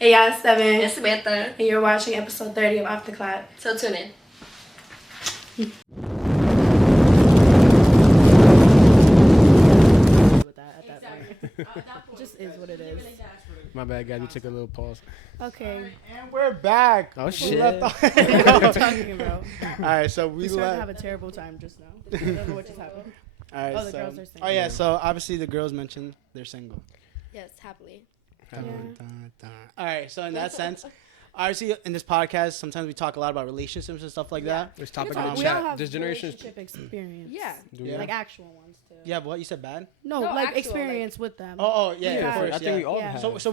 Hey y'all, it's Devyn. It's Samantha. And you're watching episode 30 of Off the Clock. So tune in. Just is what it is. My bad, guys. We took a little pause. Okay. And we're back. Oh, We shit. left off. What are we talking about? All right, so We we started to left. have a terrible time just now. I don't know what just happened. All right, Oh, the so, girls are single. oh yeah, so obviously the girls mentioned they're single. Yes, happily. Yeah. All right, so in that sense, obviously in this podcast, sometimes we talk a lot about relationships and stuff like that. This topic We on all the chat. have This generation. relationship experience. Yeah. Yeah. Like actual ones too. Yeah, what you said bad? No, No, like actual, experience with them. Oh yeah, Yeah, of course. I think we all Yeah. have. So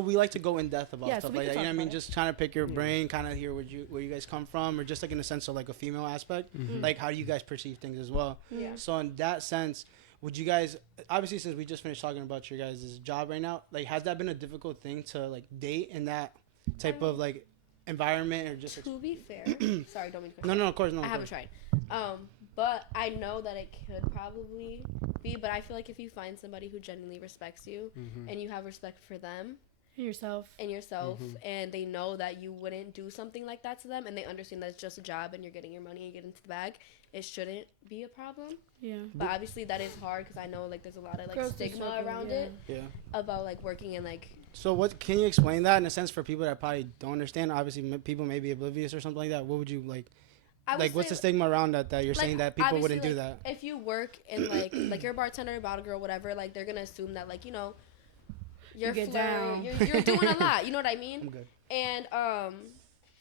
we like to go in depth about Yeah, so stuff we like can that. You know talk what I mean? about it. Just trying to pick your brain, kind of hear where you guys come from, or just like in the sense of like a female aspect, like how do you guys perceive things as well. Yeah. So in that sense, would you guys obviously since we just finished talking about your guys' job right now, like has that been a difficult thing to like date in that type of like environment or just? To be fair, sorry, don't mean to. No, of course, no. I of haven't course. tried. But I know that it could probably be. But I feel like if you find somebody who genuinely respects you and you have respect for them And yourself. and yourself, and they know that you wouldn't do something like that to them, and they understand that it's just a job and you're getting your money and get into the bag, it shouldn't be a problem. Yeah. But obviously that is hard because I know like there's a lot of like Girls do stigma struggle, around yeah. it Yeah. about like working in like. So what can you explain that in a sense for people that probably don't understand? Obviously, people may be oblivious or something like that. What would you like? I would Like, what's say, the stigma around that you're like, saying that people wouldn't do obviously, that? like, if you work in like you're a bartender, bottle girl, whatever, like they're gonna assume that like you're get flirting, down. you're doing a lot. You know what I I'm mean? good. And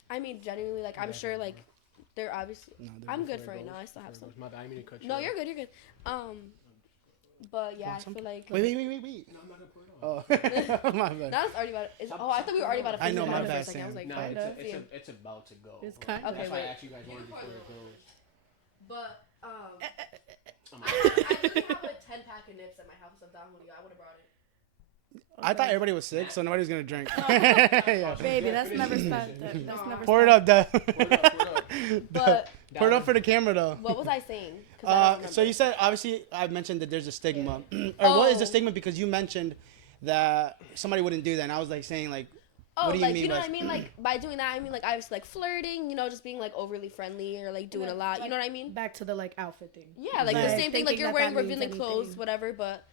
I mean genuinely, like I'm sure like they're obviously. No, I'm good for right now. I still have some. My bad. I mean to cut you No, off. you're good. You're good. But yeah, I feel like. Wait. No, I'm not gonna put it on. Oh, my bad. Now it's already about. Oh, I thought we were already about to. I know, finish my it for a bad, second. I was Sam. like, No, kinda. Yeah. it's about to go. It's kind Okay, That's why I wait. asked you guys one before it goes. But I really have a 10-pack of nips at my house of Don Julio. I would have brought it. I thought everybody was sick, so nobody's gonna drink. Yeah. Baby, that's never stopped. That's never Pour it stopped. up, Dev. But Pour it up for the camera, though. what was I saying? 'Cause I don't So you remember. said obviously I mentioned that there's a stigma, or what is the Oh. stigma? Because you mentioned that somebody wouldn't do that, and I was like saying like, Oh, what do you like mean you know by- what I mean? Like by doing that, I mean like obviously like flirting, just being like overly friendly or like doing a lot. You know what I mean? Back to the like outfit thing. Yeah, like the Like, same thing. Like thinking you're that wearing that means revealing clothes, anything. whatever. But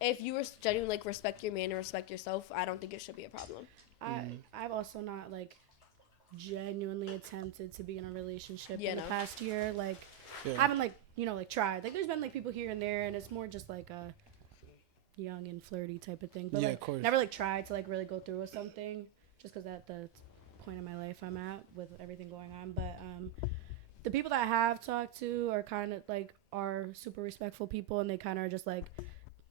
if you genuinely like respect your man and respect yourself, I don't think it should be a problem. I've also not like genuinely attempted to be in a relationship Yeah, in the no. past year. Like Yeah. I haven't like like tried. Like there's been like people here and there, and it's more just like a young and flirty type of thing. But Yeah, like of course. never like tried to like really go through with something, just because at the point in my life I'm at with everything going on. But the people that I have talked to are kind of like are super respectful people, and they kind of are just like,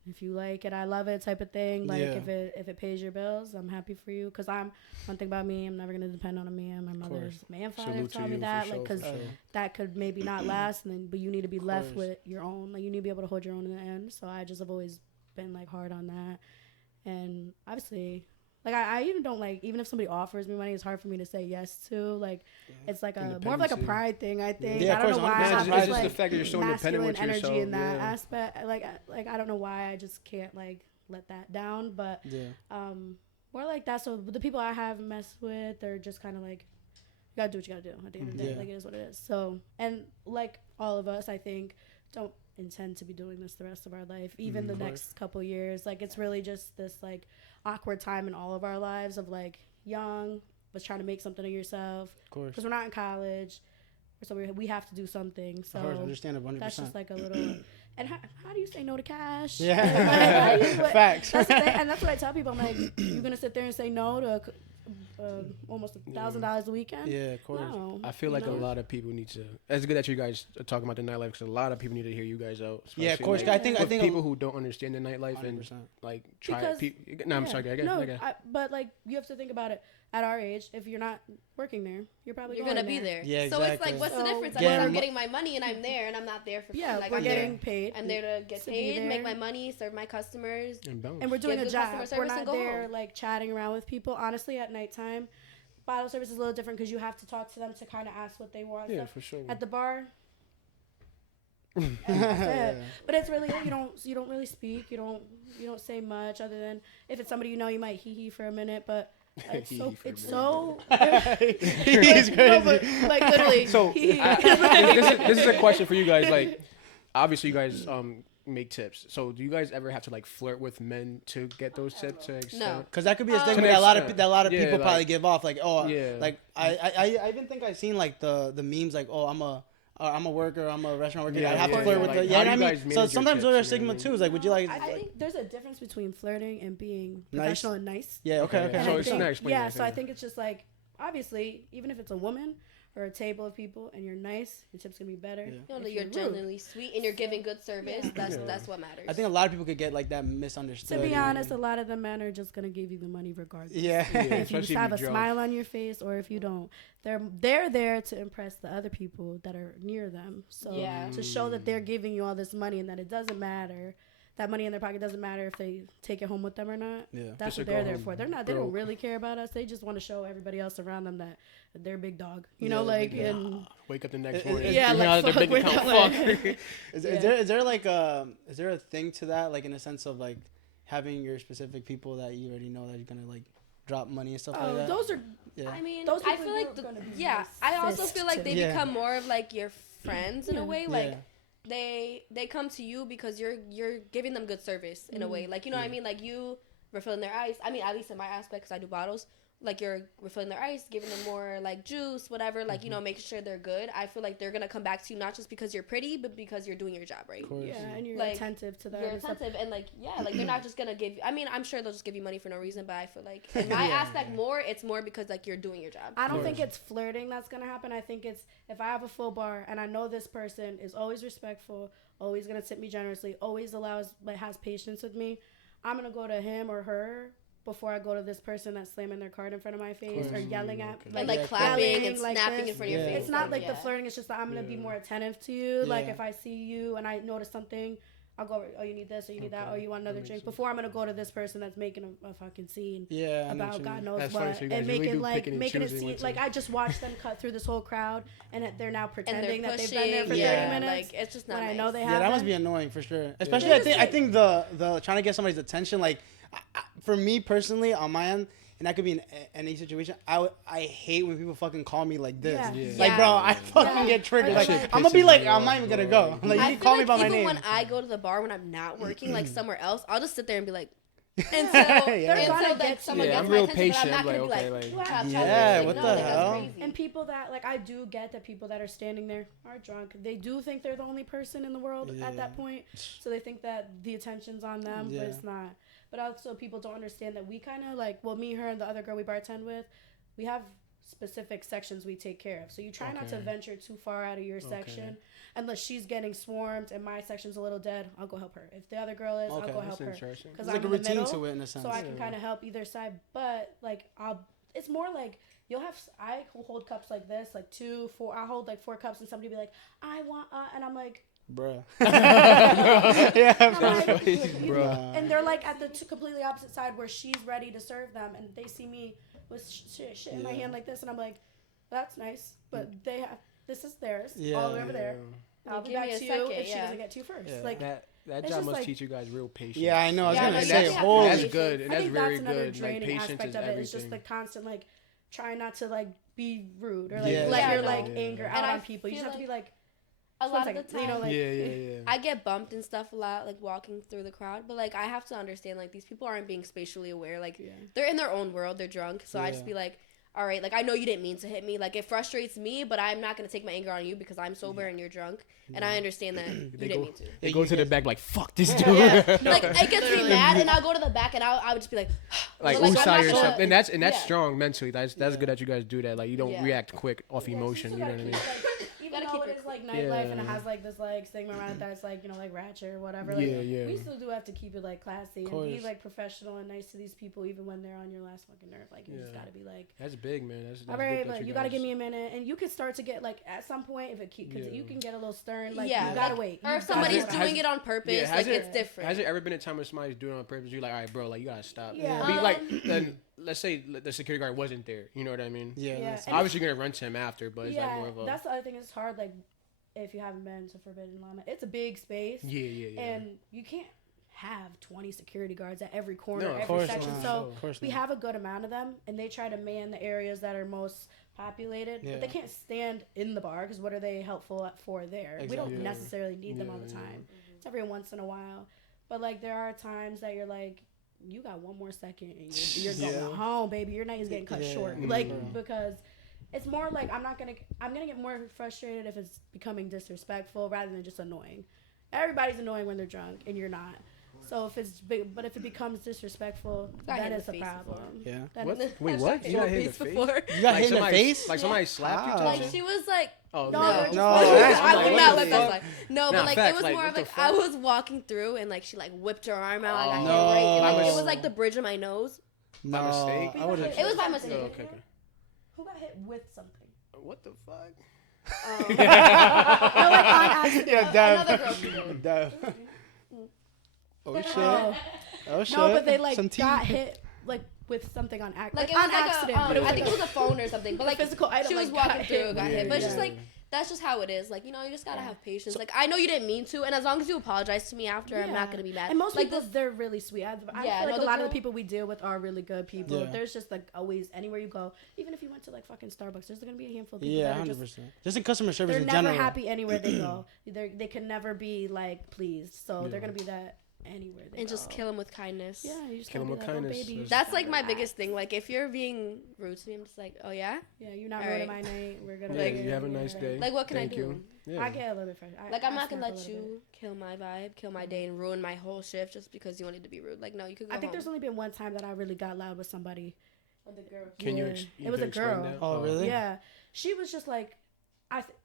if you like it, I love it type of thing. Like Yeah. if it pays your bills, I'm happy for you. Cause I'm one thing about me, I'm never gonna depend on a man. My mother's man father Salute to taught me you, that, for like, sure, cause for sure. that could maybe not last, and then but you need to be left course. with your own. Like you need to be able to hold your own in the end. So I just have always been like hard on that, and obviously. Like I even don't like even if somebody offers me money, it's hard for me to say yes to. Like it's like a more of like a Independency. pride thing. I think Yeah, I of don't course, know why I 100%. have It's this, just like, the fact that you're so independent masculine with energy yourself. in that Yeah. aspect. Like I don't know why I just can't like let that down. But Yeah. more like that. So the people I have messed with, they're just kind of like, you gotta do what you gotta do. At the end of the day, Yeah. like it is what it is. So and like all of us, I think don't intend to be doing this the rest of our life, even the of next couple years. Like it's really just this like awkward time in all of our lives of like young but trying to make something of yourself Of course. because we're not in college, so we have to do something. So Of course, understand it 100%. that's just like a little. And how do you say no to cash? Yeah. Like, how do you- Facts. That's the thing, and that's what I tell people. I'm like, you're gonna sit there and say no to almost $1,000 a weekend? Yeah, of course. No. I feel like a lot of people need to. It's good that you guys are talking about the nightlife because a lot of people need to hear you guys out. Yeah, of especially, course. like, I think with a- people who don't understand the nightlife 100%. and like try. Because- No, I'm Yeah. sorry. No, Okay. but like you have to think about it. At our age, if you're not working there, you're probably You're going gonna be there. Yeah, So it's exactly. like, what's the So difference? getting I'm mo- getting my money and I'm there, and I'm not there for free. Yeah, Like we're I'm getting there. paid. I'm there to get to be paid, make there. my money, serve my customers. And bounce. And we're doing Give a good customer job. We're service and not go there home. like chatting around with people. Honestly, at nighttime, bottle service is a little different because you have to talk to them to kind of ask what they want. Yeah, stuff. for sure. At the bar, and that's it. But it's really you don't really speak. You don't say much other than if it's somebody you know, you might hee hee for a minute. But It's so. It's He's so. He's No, crazy. but, like literally. So this is a question for you guys. Like, obviously, you guys make tips. So, do you guys ever have to like flirt with men to get those tips? To No. Because that could be a stigma To that an a lot of extent. that a lot of Yeah, people probably like- give off. Like, oh, Yeah. like I even think I've seen like the memes like, oh, I'm a worker, I'm a restaurant worker. Yeah, I have to yeah, flirt yeah. with Like, the. how Yeah, do I you mean, guys so manage your sometimes those tips, are you stigma know what I too. Is like, would you like? I think there's a difference between flirting and being Nice. professional and nice. Yeah. Okay. Okay. Okay. So I it's think- not explaining yeah, anything so I then. think it's just like, obviously, even if it's a woman or a table of people and you're nice, your tip's gonna be better. Yeah. You know, If that you're you're rude. genuinely sweet and you're giving good service. Yeah. That's what matters. I think a lot of people could get like that misunderstood. To be honest, a lot of the men are just gonna give you the money regardless. Yeah. Yeah, If you especially have a drunk. smile on your face or if you don't, they're there to impress the other people that are near them. So Yeah. to show that they're giving you all this money and that it doesn't matter, that money in their pocket doesn't matter if they take it home with them or not. Yeah. That's Just what to they're go there home for. They don't broke. really care about us. They just want to show everybody else around them that they're big dog. You Yeah, know, like big dog. and Wake up the next It- morning. it- yeah, $300 like their fuck, bank wake account. up, Fuck. like- Is Yeah. there like is there a thing to that, like in a sense of like having your specific people that you already know that you're gonna like drop money and stuff like that? those are Yeah. I mean, those I people feel like are gonna be yeah. I also racist feel like they too. Yeah. become more of like your friends in a Yeah. way. Like Yeah. they come to you because you're giving them good service in a way. Like, you know what I mean? Like, you refilling their ice. I mean, at least in my aspect, because I do bottles. Like, you're refilling their ice, giving them more like juice, whatever. Like, you know, making sure they're good. I feel like they're gonna come back to you not just because you're pretty, but because you're doing your job right. Of course. yeah, and you're Like, attentive to them. You're and stuff. attentive and like like they're not just gonna give you. I mean, I'm sure they'll just give you money for no reason, but I feel like in my aspect more, it's more because like you're doing your job. I don't Of think course. it's flirting that's gonna happen. I think it's if I have a full bar and I know this person is always respectful, always gonna tip me generously, always has patience with me. I'm gonna go to him or her before I go to this person that's slamming their card in front of my face or yelling at And like Yeah, clapping yelling and like snapping this. in front of your Yeah. face. It's not like the yeah. flirting. It's just that I'm gonna be more attentive to you. Like Yeah. if I see you and I notice something, I'll go over. Oh, you need this or you need that Okay. or you want another That drink. makes sense. Before I'm gonna go to this person that's making a fucking scene Yeah. I know what about you God mean. knows That's what funny, so you guys and really making do picking and making it choosing seem what's like in. I just watched them cut through this whole crowd and they're now And pretending they're that pushing. they've been there for 30 minutes. Like, it's just not when nice. I know they Yeah, haven't. that must be annoying for sure. Especially, They're I just think like- the trying to get somebody's attention, like for me personally, on my end, and that could be in any situation. I hate when people fucking call me like this. Yeah. Yeah. Like, Yeah. bro, I fucking Yeah. get triggered. That Like, shit I'm gonna be pisses like, me I'm not off, even gonna bro. go. Like, you I can feel call me like by my even name. when I go to the bar when I'm not working, like somewhere else, I'll just sit there and be like, until Yeah. They're gonna until get like you. someone Yeah, gets I'm my real attention, but I'm patient, not gonna like, be okay, like, like- "Wow, chop, Yeah, chop." what No, the like, hell? That's crazy. And people that like I do get that people that are standing there are drunk. They do think they're the only person in the world Yeah. at that point, so they think that the attention's on them, Yeah. but it's not. But also people don't understand that we kind of like me, her, and the other girl we bartend with, we have specific sections we take care of. So you try not to Okay. venture too far out of your section unless she's getting swarmed and my section's a little dead. I'll go help her. If the other girl is, Okay, I'll go That's help her interesting. because It's I'm like a in the routine middle, to it in a sense. so I can Yeah. kind of help either side. But like it's more like you'll have I hold cups like this, like 2, 4. I hold like 4 cups, and somebody be like, I want, and I'm like, Bruh. yeah, That's funny, bro. and they're like at the completely opposite side where she's ready to serve them, and they see me with shit in my Yeah. hand like this, and I'm like, that's nice, but they have this is theirs all Yeah. the way over there. I'll Like, be give back me a to you second, if she yeah. doesn't get to you first. Yeah. Like That It's job just must like- teach you guys real patience. Yeah, I know. I was Yeah, gonna no, say, you definitely have to holy. That's patience. good, and I that's think very that's another good. Like draining patience aspect is of it. everything. It's just the constant like trying not to like be rude or like Yeah. let Yeah, your I like know. anger And out I on people. You just feel have to be like A one lot of the second, time, you know, like yeah. I get bumped and stuff a lot, like walking through the crowd. But like I have to understand, like these people aren't being spatially aware. Like yeah. they're in their own world. They're drunk. So I just Yeah. be like, all right, like I know you didn't mean to hit me. Like it frustrates me, but I'm not gonna take my anger on you because I'm sober and you're drunk, and I understand that you They didn't go- mean to. They Yeah, go you to the guys- back like, fuck this dude. Yeah. Like it gets me mad, and I'll go to the back, and I would just be like, Like But, like, I'm Usai not or gonna- something, and that's yeah. strong mentally. That's Yeah. good that you guys do that. Like you don't Yeah. react quick off Yeah, emotion. so You know you what I still mean? gotta keep, like, even Gotta though keep it it- is like nightlife and it Yeah. has like this like stigma around it that's like, you know, like ratchet or whatever. Like, Yeah. we still do have to keep it like classy and be Course. like professional and nice to these people even when they're on your last fucking nerve. Like you just Yeah. gotta be like, That's big, man. That's all big right, that but you gotta guys- give me a minute, and you can start to get like at some point if it keep because Yeah. you can get a little stern. Like yeah, you gotta like, wait. Or You if gotta somebody's wait. doing it on purpose, has like it- it's different. Has there ever been a time when somebody's doing it on purpose? You're like, all right, bro, like you gotta stop. Yeah. Be like, then let's say the security guard wasn't there. You know what I mean? Yeah. Yeah. that's- And Obviously, you're gonna run to him after, but it's yeah, like more of a that's the other thing. It's hard. Like if you haven't been to Forbidden Llama, it's a big space, yeah. and you can't have 20 security guards at every corner, No, of every course section. not. So Of course we not. have a good amount of them, and they try to man the areas that are most populated. Yeah. But they can't stand in the bar because what are they helpful for there? We Exactly. don't Yeah. necessarily need them all the Yeah, yeah. time. It's every once in a while. But like there are times that you're like, you got one more second and you're going Yeah. home, baby. Your night is getting cut Yeah. short. Mhm. Like Mhm. because it's more like I'm gonna get more frustrated if it's becoming disrespectful rather than just annoying. Everybody's annoying when they're drunk and you're not. So if it's big, but if it becomes disrespectful, Got hit then in it's the a face problem. Yeah. Then What? it's- Wait, what? You got hit in the face? You got Like hit in the somebody- face? Like somebody slapped you? How? type Like shit? she was like, Oh, No, no, they're just- No, I like, would what not the let that fuck? slide. No, Nah, but like facts, it was like, more what of the like I fuck? was walking through and like she like whipped her arm out. I got Oh. hit right. Like No. it was like the bridge of my nose. No, mistake? I would have. It was by mistake. Oh, okay, okay. Who got hit with something? What the fuck? No, like on accident. Yeah, Dev. Another girl she did. Dev. Oh shit. Oh. Oh shit. No, but they like Some tea. got hit like with something on accident. Like it on was like accident. a, but it was I think like it was a phone or something. But a like physical item. she was like, walking got through, hit. got Yeah, hit. But it's yeah. just like that's just how it is. Like you know, you just gotta Yeah. have patience. Like I know you didn't mean to, and as long as you apologize to me after, I'm not Yeah. gonna be mad. And most like people, this, they're really sweet. I Yeah, feel no, like a the lot of girl- the people we deal with are really good people. Yeah. There's just like always anywhere you go, even if you went to like fucking Starbucks, there's gonna be a handful of people Yeah, that are 100%. just Just in customer service they're in never general. happy anywhere they go. They can never be like pleased. So they're Yeah. gonna be that anywhere they and go. just kill him with kindness. Yeah, you just Kill 'em gotta with be like, kindness. Oh, baby, you That's- just That's like gotta my relax. biggest thing. Like if you're being rude to me, I'm just like, oh yeah. Yeah, you're not All ruining right. my night. We're gonna Yeah, Like- you have a nice day. Like what can Thank I do? you. Yeah. I get a little bit frustrated. Like I'm not gonna snap a let little bit. you kill my vibe, kill my day, and ruin my whole shift just because you wanted to be rude. Like no, you could go I think home. there's only been one time that I really got loud with somebody. Can you? Yeah. You It was can a explain girl. that? Oh, really? Yeah, she was just like,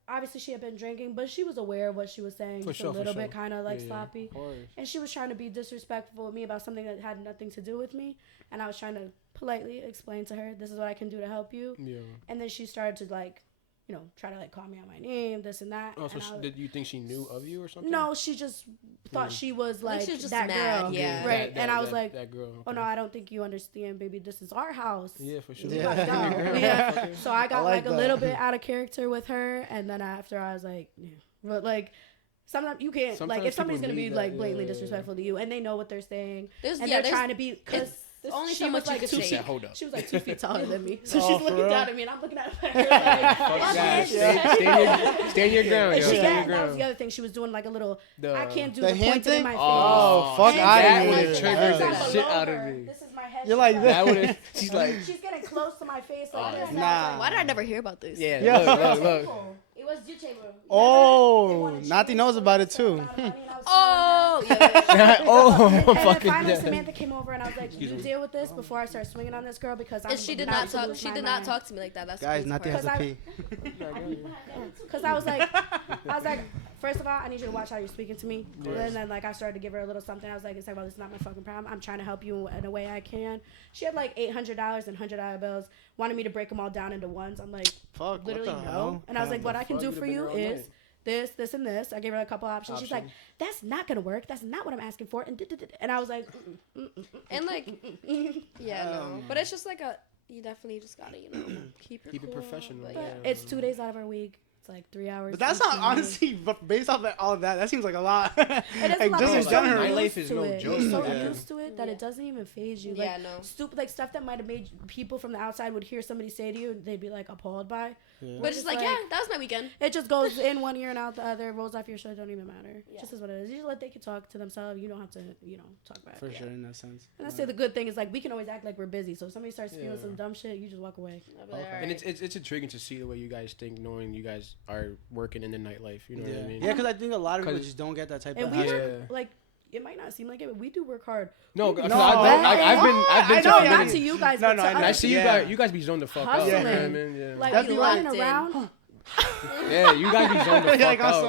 obviously she had been drinking, but she was aware of what she was saying. For Just sure, a for little sure. bit kind of like Yeah, yeah. sloppy. Of course. And she was trying to be disrespectful with me about something that had nothing to do with me. And I was trying to politely explain to her, this is what I can do to help you. Yeah. And then she started to like, you know, try to like call me out my name, this and that. Oh, so and I was- did you think she knew of you or something? no, she just thought she was Like, like she was just that mad, girl. yeah. Right. And I was that, like, that girl. oh okay. no, I don't think you understand, baby. This is our house. Yeah, for sure. We Yeah. gotta go. Your girl, Yeah. motherfucker. So I got I like like a that. little bit out of character with her, and then after I was like, yeah. But like, sometimes you can't Sometimes like if somebody's people gonna be need like that, blatantly yeah. disrespectful to you, and they know what they're saying, There's and yeah, they're there's trying to be because it's only she so was much you like could two She take. said, hold up. She was like 2 feet taller than me, so Oh, she's for looking real? down at me, and I'm looking at her. Fuck Like, that. okay. Stand your ground, And yo. she Stand got, your and that was ground. the other thing. She was doing like a little. The- I can't do The the, hand pointing in thing? my face. Oh, fuck And outta that here. was That triggered would've the triggered the shit below out of her. me. This is my head. You're like That would've. She's like, She's getting close to my face like Oh, this. and I was nah. like, Why did I never hear about this? yeah, Yeah. look. It was your table. Oh, Nati knows about it too. Oh, yeah. Oh, And then fucking finally dead. Samantha came over and I was like, you deal with this before I start swinging on this girl because I'm And she did about not to talk. lose She my did not mind. talk to me like that. That's Guys, the Nati crazy has part. to pee. Because I was like, first of all, I need you to watch how you're speaking to me. And then like I started to give her a little something. I was like, it's like, well, this is not my fucking problem. I'm trying to help you in a way I can. She had like $800 and $100 bills. Wanted me to break them all down into ones. I'm like, Fuck, literally what the no. hell? And I was like, what I can fuck? do You'd have for been you there all is night. this, and this. I gave her a couple options. She's like, that's not gonna work. That's not what I'm asking for. And I was like, And like, yeah, no. But it's just like you definitely just gotta, keep it Keep it cool, professional, but but yeah. it's 2 days out of our week. It's like 3 hours. But that's each not day. honestly, but based off of all of that seems like a lot. It is Like, a lot, just but in you're general. so Nightlife used is to no it. joke. You're so Yeah. used to it that Yeah. it doesn't even phase you. Yeah, Like, no. stupid, like stuff that might have made people from the outside would hear somebody say to you, and they'd be like appalled by. Yeah. But it's just like, yeah, that was my weekend. It just goes in one ear and out the other, rolls off your shirt, don't even matter. Yeah. Just is what it is. You just let they can talk to themselves. You don't have to, talk back. For sure, in that sense. And I say the good thing is like we can always act like we're busy. So if somebody starts spewing Yeah. some dumb shit, you just walk away. I'll be like, Okay. all And right. it's intriguing to see the way you guys think, knowing you guys are working in the nightlife. You know what I Yeah, mean? yeah, because I think a lot of people 'Cause- just don't get that type And of. we Yeah. work like it might not seem like it, but we do work hard. No, No, I've I been know, to No, yeah, not yeah. to you guys, No, but no, to I know. And I us. see Yeah. you guys be zoned the fuck Hustling. out. You know what I mean? Yeah. Like That'd we be running locked in. around. Yeah, you guys be zoned the fuck Like, out.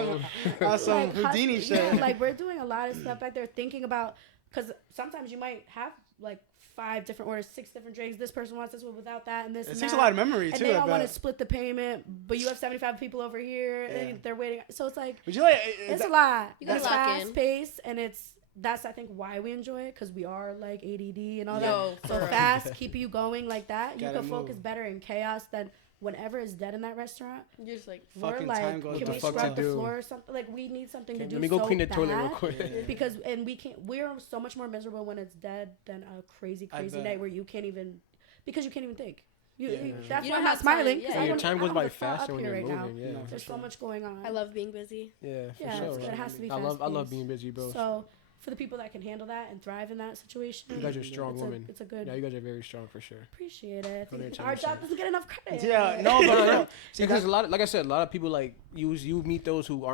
on some Like, Houdini hus- shit. Yeah, like we're doing a lot of stuff back there, thinking about because sometimes you might have like 5 different orders, 6 different drinks. This person wants this one without that, and this. It and takes that. a lot of memory And too. they I all want to bet. split the payment, but you have 75 people over here, Yeah. and they're waiting. So it's like Would you like? it's a lot. You gotta It's lock fast in. paced, and it's that's I think why we enjoy it, because we are like ADD and all Yo, that. So for real. fast, keep you going like that. You Gotta can focus move. better in chaos than whenever it's dead in that restaurant. You're just like, We're Fucking like, time goes can by we fuck to scrub the do? floor or something? Like we need something to do. Let me go so clean the bad. toilet real quick. Yeah. Because we can't. We're so much more miserable when it's dead than a crazy I bet. night where you can't even think. Yeah. That's You why don't I'm not have smiling. time, 'Cause yeah. I Your don't- time I goes don't by have a thought faster up when here you're right now. moving. Yeah, No, for There's sure. so much going on. I love being busy. Yeah, for Yeah, sure. it has to be I love fast-paced. being busy, bro. So for the people that can handle that and thrive in that situation, You guys are strong women. It's a good. Yeah, you guys are very strong for sure. Appreciate it. I think 110%. our job doesn't get enough credit. Yeah, no, but See, because a lot, like I said, a lot of people like you meet those who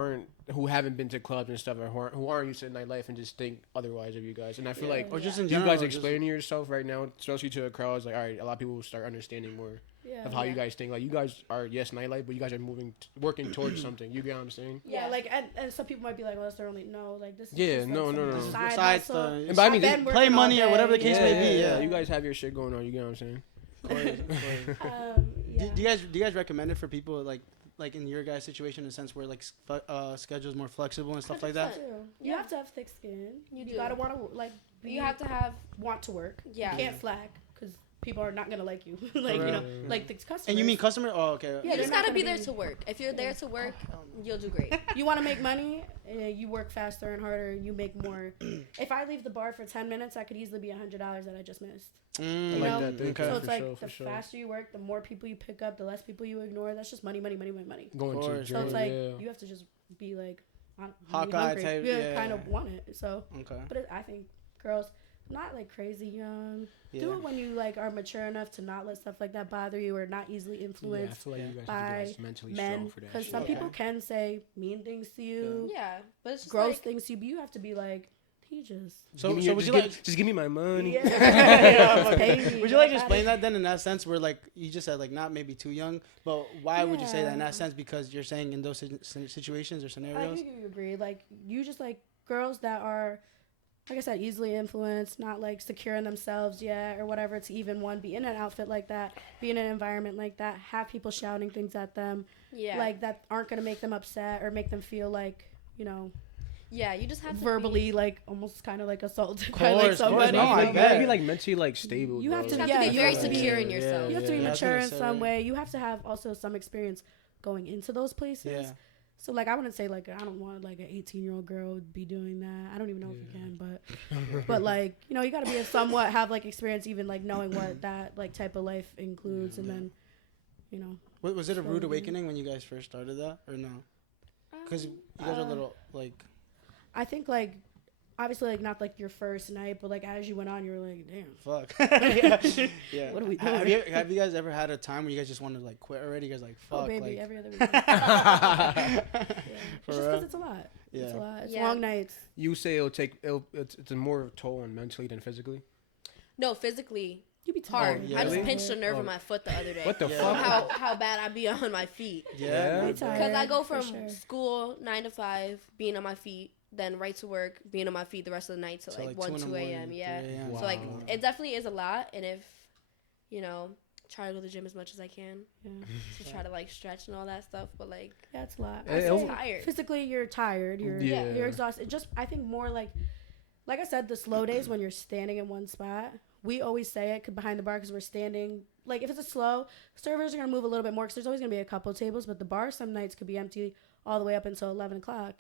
haven't been to clubs and stuff, or who aren't used to nightlife and just think otherwise of you guys. And I feel like or just in you general, guys just- explaining yourself right now, especially to a crowd, is like, all right, a lot of people will start understanding more Yeah. of how you guys think. Like you guys are nightlife, but you guys are working towards something. You get what I'm saying? Yeah, Yeah. like and some people might be like, well, that's their only like this. Is Yeah, just, like, no, some no, no. side Besides hustle. And by I mean, I've just been play working all money or day. whatever the case may be, yeah. You guys have your shit going on. You get what I'm saying? Yeah. Do you guys recommend it for people like in your guys' situation in a sense where like schedule's more flexible and stuff like that? You have to have thick skin. You do. Gotta want to like. You have to have, want to work. yeah. You can't slack because people are not gonna like you. like you Right. know, like the customers. And you mean customer? Oh, okay. Yeah, You they're just not gotta gonna be there be- to work. If you're there to work, you'll do great. You want to make money, you work faster and harder. You make more. If I leave the bar for 10 minutes, I could easily be $100 that I just missed. I Mm, like know? that. Thank Okay. you, So it's for like sure, the for sure. faster you work, the more people you pick up, the less people you ignore. That's just money. Going Of to course. So jail, it's like yeah. you have to just be like really Hawkeye hungry. type, You yeah. kind of want it. So, Okay. but I think girls, not like crazy young. Yeah. Do it when you like are mature enough to not let stuff like that bother you or not easily Yeah, I influenced feel like you guys by have to be like, mentally strong men. for that. Because shit. some Okay. people can say mean things to you, Yeah, but it's just gross like, things to you, but you have to be like, he just. So, Give me so your- would you just like? give- just give me my money? Yeah. Yeah, Pay me. Would you like to Get explain outta that then in that sense where like you just said like not maybe too young, but why would you say that in Yeah. that sense? Because you're saying in those situations or I scenarios. think you agree. Like you just like girls that are, like I said, easily influenced, not like secure in themselves yet or whatever. To even be in an outfit like that, be in an environment like that, have people shouting things at them, yeah, like that aren't gonna make them upset or make them feel like yeah, you just have to verbally like almost kind of like assaulted by Course, like course. somebody. No, I I feel like you gotta bet. be like mentally like stable. You bro. have to- You have yeah, to be you very have to be- secure in yourself. You have to be Yeah, I was mature gonna in say some that. way. You have to have also some experience going into those places. Yeah. So like I wouldn't say like I don't want like an 18-year-old girl to be doing that. I don't even know if you can, but like you gotta be somewhat have like experience even like knowing what that like type of life includes, and then Was it a rude slowly. awakening when you guys first started that or no? Because you guys are a little like. I think like obviously like not like your first night, but like as you went on, you were like, damn. Fuck. yeah. Yeah. What are we Have doing? you guys ever had a time where you guys just wanted to like quit already? You guys like fuck. Oh baby, like, every other weekend. Yeah. For It's just real? because it's a lot. It's a Yeah. lot. It's Yeah. long nights. You say it's a more toll on mentally than physically. No, physically You be hard. tired. yeah. I just Really? pinched a nerve Oh. in my foot the other day. What the Yeah. fuck? How bad I be on my feet. Yeah. Be no, tired. Because I go For from sure. school 9 to 5, being on my feet, then right to work, being on my feet the rest of the night till So, like 2 1, in the 2 a.m. morning, Yeah. 3 a.m. So like Wow. it definitely is a lot, and if try to go to the gym as much as I can Yeah. to try to like stretch and all that stuff, but like Yeah, it's a lot. Eh, I it'll- say tired. physically, you're tired. You're Yeah. you're exhausted. Just I think more like I said, the slow days when you're standing in one spot. We always say it behind the bar because we're standing. Like if it's a slow, servers are gonna move a little bit more because there's always gonna be a couple tables, but the bar some nights could be empty all the way up until 11 o'clock.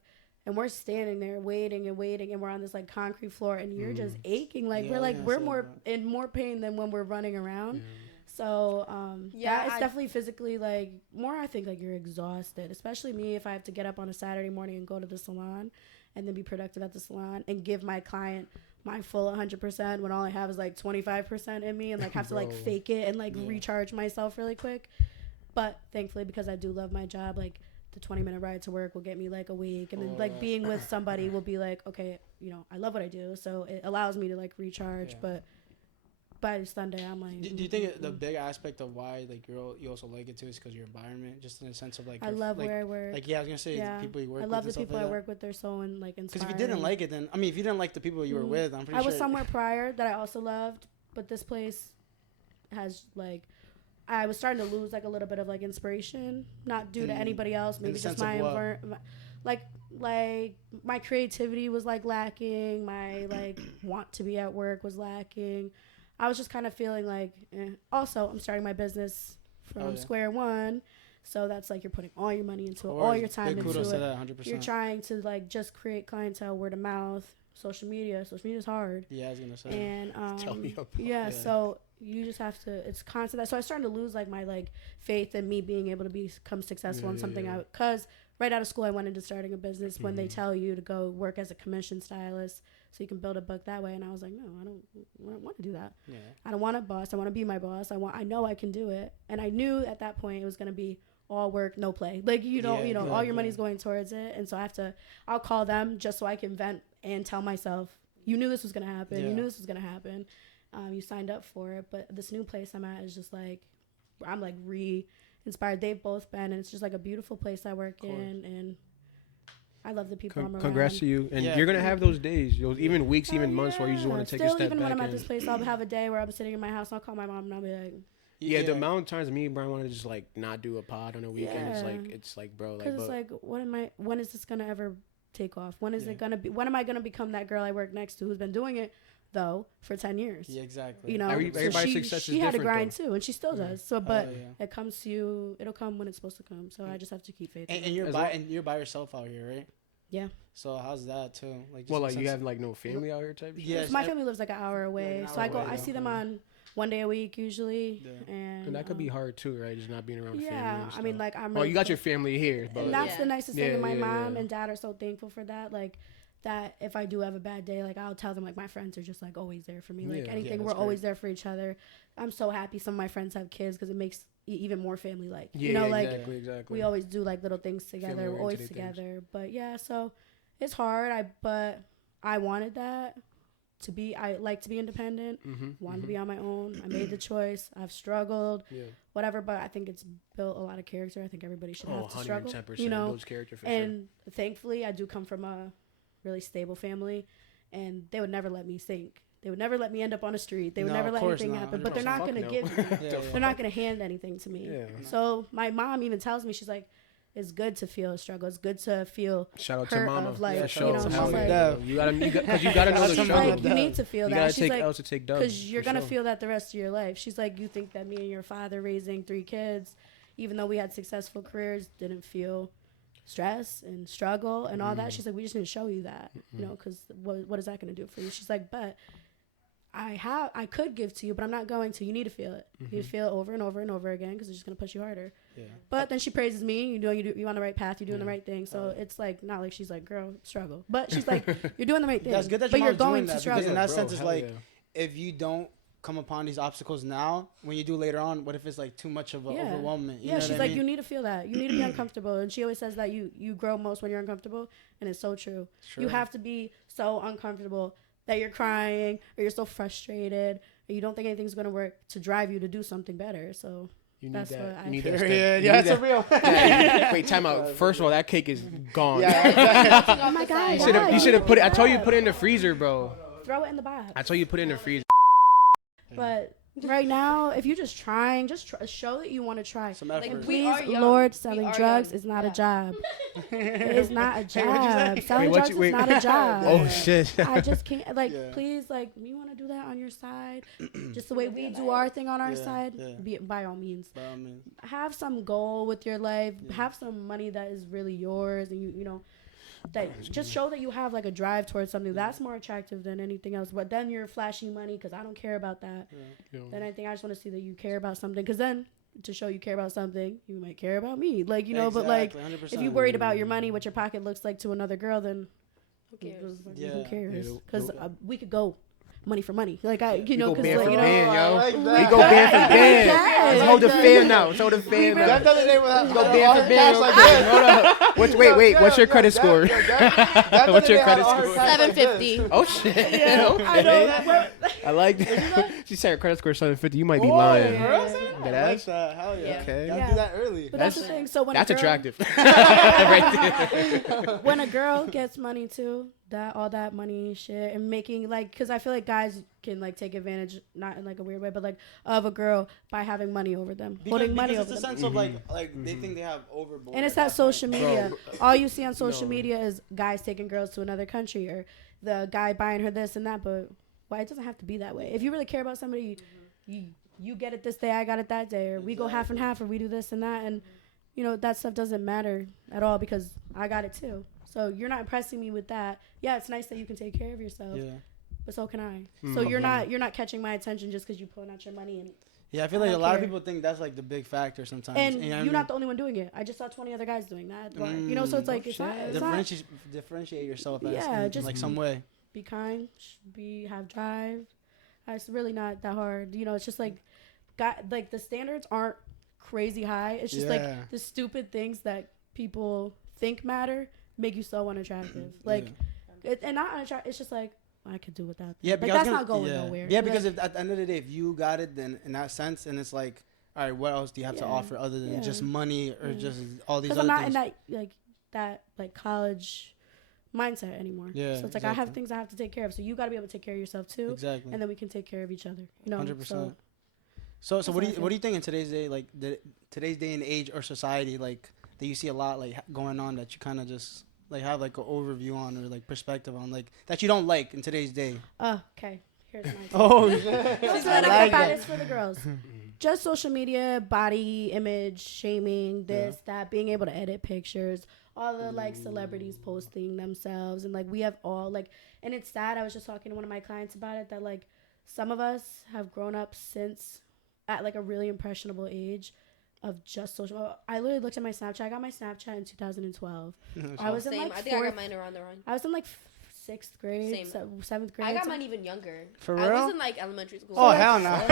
And we're standing there waiting and waiting, and we're on this like concrete floor, and you're just aching. Like Yeah, we're like yeah, we're so more that. in more pain than when we're running around. So Yeah, it's I- definitely physically like more. I think like you're exhausted, especially me if I have to get up on a Saturday morning and go to the salon, and then be productive at the salon and give my client my full 100% when all I have is like 25% in me, and like have to like Bro. fake it and like Yeah. recharge myself really quick. But thankfully, because I do love my job, like the 20-minute ride to work will get me like a week, and then like being with somebody will be like, okay, I love what I do, so it allows me to like recharge. Yeah. But by Sunday, I'm like, Do you think the big aspect of why like you also like it too is because your environment, just in the sense of like I your- love like, where I work. like yeah, I was gonna say Yeah. the people you work I with. love and the stuff people like I that. work with. They're so like Because inspiring. if you didn't like it, then I mean, if you didn't like the people you were Mm. with, I'm pretty I sure. was somewhere prior that I also loved, but this place has like I was starting to lose like a little bit of like inspiration, not due to Mm. anybody else, In maybe the just sense of my what? environment. Like like my creativity was like lacking. My like want to be at work was lacking. I was just kind of feeling like, Also, I'm starting my business from square one. So that's like you're putting all your money into it, all your time into it. That, 100%. You're trying to like just create clientele, word of mouth, social media. Social media is hard. Yeah, I was gonna say. And Tell me about so you just have to. It's constant. So I started to lose like my like faith in me being able to become successful in something. Because right out of school I went into starting a business when they tell you to go work as a commission stylist so you can build a book that way. And I was like, no, I don't want to do that. Yeah. I don't want a boss. I want to be my boss. I know I can do it. And I knew at that point it was gonna be all work, no play. Like, all your money's going towards it. And so I'll call them just so I can vent and tell myself, you knew this was going to happen. Yeah. You knew this was going to happen. You signed up for it. But this new place I'm at is just like, I'm like re-inspired. They've both been, and it's just like a beautiful place I work in. And I love the people I'm around. Congrats to you. And you're going to have those days, those even weeks, even months where you just want to take a step back. Even when I'm at this place, I'll have a day where I'm sitting in my house and I'll call my mom and I'll be like, yeah, the amount of times me and Brian want to just like not do a pod on a weekend, it's like, bro, like, because it's like, when is this gonna ever take off? When is it gonna be? When am I gonna become that girl I work next to who's been doing it though for 10 years? Yeah, exactly. You know, everybody's success is different. She had to grind too, and she still does. So, but it comes to you. It'll come when it's supposed to come. So I just have to keep faith. And you're by yourself out here, right? Yeah. So how's that too? Like, you have like no family out here type? Yeah. So my family lives like an hour away. So I see them on one day a week usually, and that could be hard too, right? Just not being around family. Yeah, I mean, like I'm. Well, you got your family here, but and that's the nicest thing. And my mom and dad are so thankful for that. Like that, if I do have a bad day, like I'll tell them, like my friends are just like always there for me. Like anything, we're always there for each other. I'm so happy some of my friends have kids because it makes even more family like. Yeah, like exactly. We always do like little things together. We're always together. But yeah, so it's hard. But I wanted that. I like to be independent, wanted to be on my own. I made the choice. I've struggled, whatever, but I think it's built a lot of character. I think everybody should have to struggle, those character for and thankfully I do come from a really stable family, and they would never let me sink. They would never let me end up on the street. They would never let anything happen, but they're not going to give me. They're not going to hand anything to me. Yeah. So my mom even tells me, she's like, it's good to feel a struggle. It's good to feel shout out to mama. Of like, you gotta know the struggle. Like, you need to feel that. She's like, to take because you're gonna feel that the rest of your life. She's like, you think that me and your father raising 3 kids, even though we had successful careers, didn't feel stress and struggle and all that. She's like, we just didn't show you that, because what is that gonna do for you? She's like, but I could give to you, but I'm not going to. You need to feel it. You need to feel it over and over and over again because it's just gonna push you harder. Yeah. But then she praises me. You're on the right path. You're doing the right thing. So it's like not like she's like, girl, struggle. But she's like, you're doing the right thing. That's good that but you're going to struggle. Because in that sense, it's like if you don't come upon these obstacles now, when you do later on, what if it's like too much of an overwhelmment? You know she's like, you need to feel that. You need to be uncomfortable. And she always says that you grow most when you're uncomfortable, and it's so true. You have to be so uncomfortable that you're crying or you're so frustrated or you don't think anything's going to work to drive you to do something better. So that's what I need. That's a real. Wait, time out. First of all, that cake is gone. Oh my God. You should have put it. I told you to put it in the freezer, bro. Throw it in the box. I told you to put it in the freezer. But right now, if you're just trying, show that you want to try. Like, please, Lord, selling drugs is not a job. It is not a job. Selling drugs is not a job. Oh shit! I just can't. Please, you want to do that on your side, just the way we do our thing on our side. By all means. Have some goal with your life. Have some money that is really yours, and you know. That just show that you have like a drive towards something that's more attractive than anything else. But then you're flashing money because I don't care about that. Then I think I just want to see that you care about something, because then to show you care about something, you might care about me. Like, you know, but like 100%. If you're worried about your money, what your pocket looks like to another girl, then who cares? Who cares? Because we could go money for money. Like, you know, because like, we go band for band. Let's hold the fan now. Let's hold the fan now. That's the name of that. Go band for band. Hold up. Wait. What's your credit score? What's your credit score? 750. Oh shit. Yeah, okay. I like that. She said her credit score is 750. You might be lying. That's hell yeah. Okay. Gotta do that early. But that's the thing. So when that's attractive. Right there. When a girl gets money too, that all that money shit and making like, because I feel like guys can like take advantage, not in like a weird way, but like of a girl by having money over them, holding money over them. It's a sense of like they think they have overboard. And it's that social media. All you see on social media is guys taking girls to another country or the guy buying her this and that. But why it doesn't have to be that way? If you really care about somebody, you get it this day, I got it that day, or we go half and half, or we do this and that, and you know that stuff doesn't matter at all because I got it too. So you're not impressing me with that. Yeah, it's nice that you can take care of yourself. Yeah. But so can I. So you're not catching my attention just because you pulling out your money and. Yeah, I feel like a lot of people think that's like the big factor sometimes. And you're not the only one doing it. I just saw 20 other guys doing that. You know, so it's like it's not differentiate yourself. Just like some way. Be kind. Have drive. It's really not that hard. You know, it's just like, the standards aren't crazy high. It's just like the stupid things that people think matter make you so unattractive. Like, and not unattractive. It's just like, I could do without that. Yeah, like, that's not going nowhere. Yeah, because if, at the end of the day, if you got it, then in that sense, and it's like, all right, what else do you have to offer other than just money or just all these other things? Because I'm not in that college mindset anymore. Yeah, so it's like I have things I have to take care of. So you got to be able to take care of yourself too. Exactly. And then we can take care of each other. You know, 100%. So what do you think in today's day, like today's day and age or society, like that you see a lot like going on that you kind of just like have like an overview on or like perspective on, like that you don't like in today's day? Okay, here's my it's for the girls. Just social media, body image shaming, that, being able to edit pictures, all the like celebrities posting themselves, and like we have all like, and it's sad. I was just talking to one of my clients about it, that like some of us have grown up since at like a really impressionable age of just social. I literally looked at my Snapchat. I got my Snapchat in 2012. I was in like I think I got mine around the run. I was in like 6th grade, 7th grade. I got mine even younger. For real? I was in like elementary school. Oh, hell no.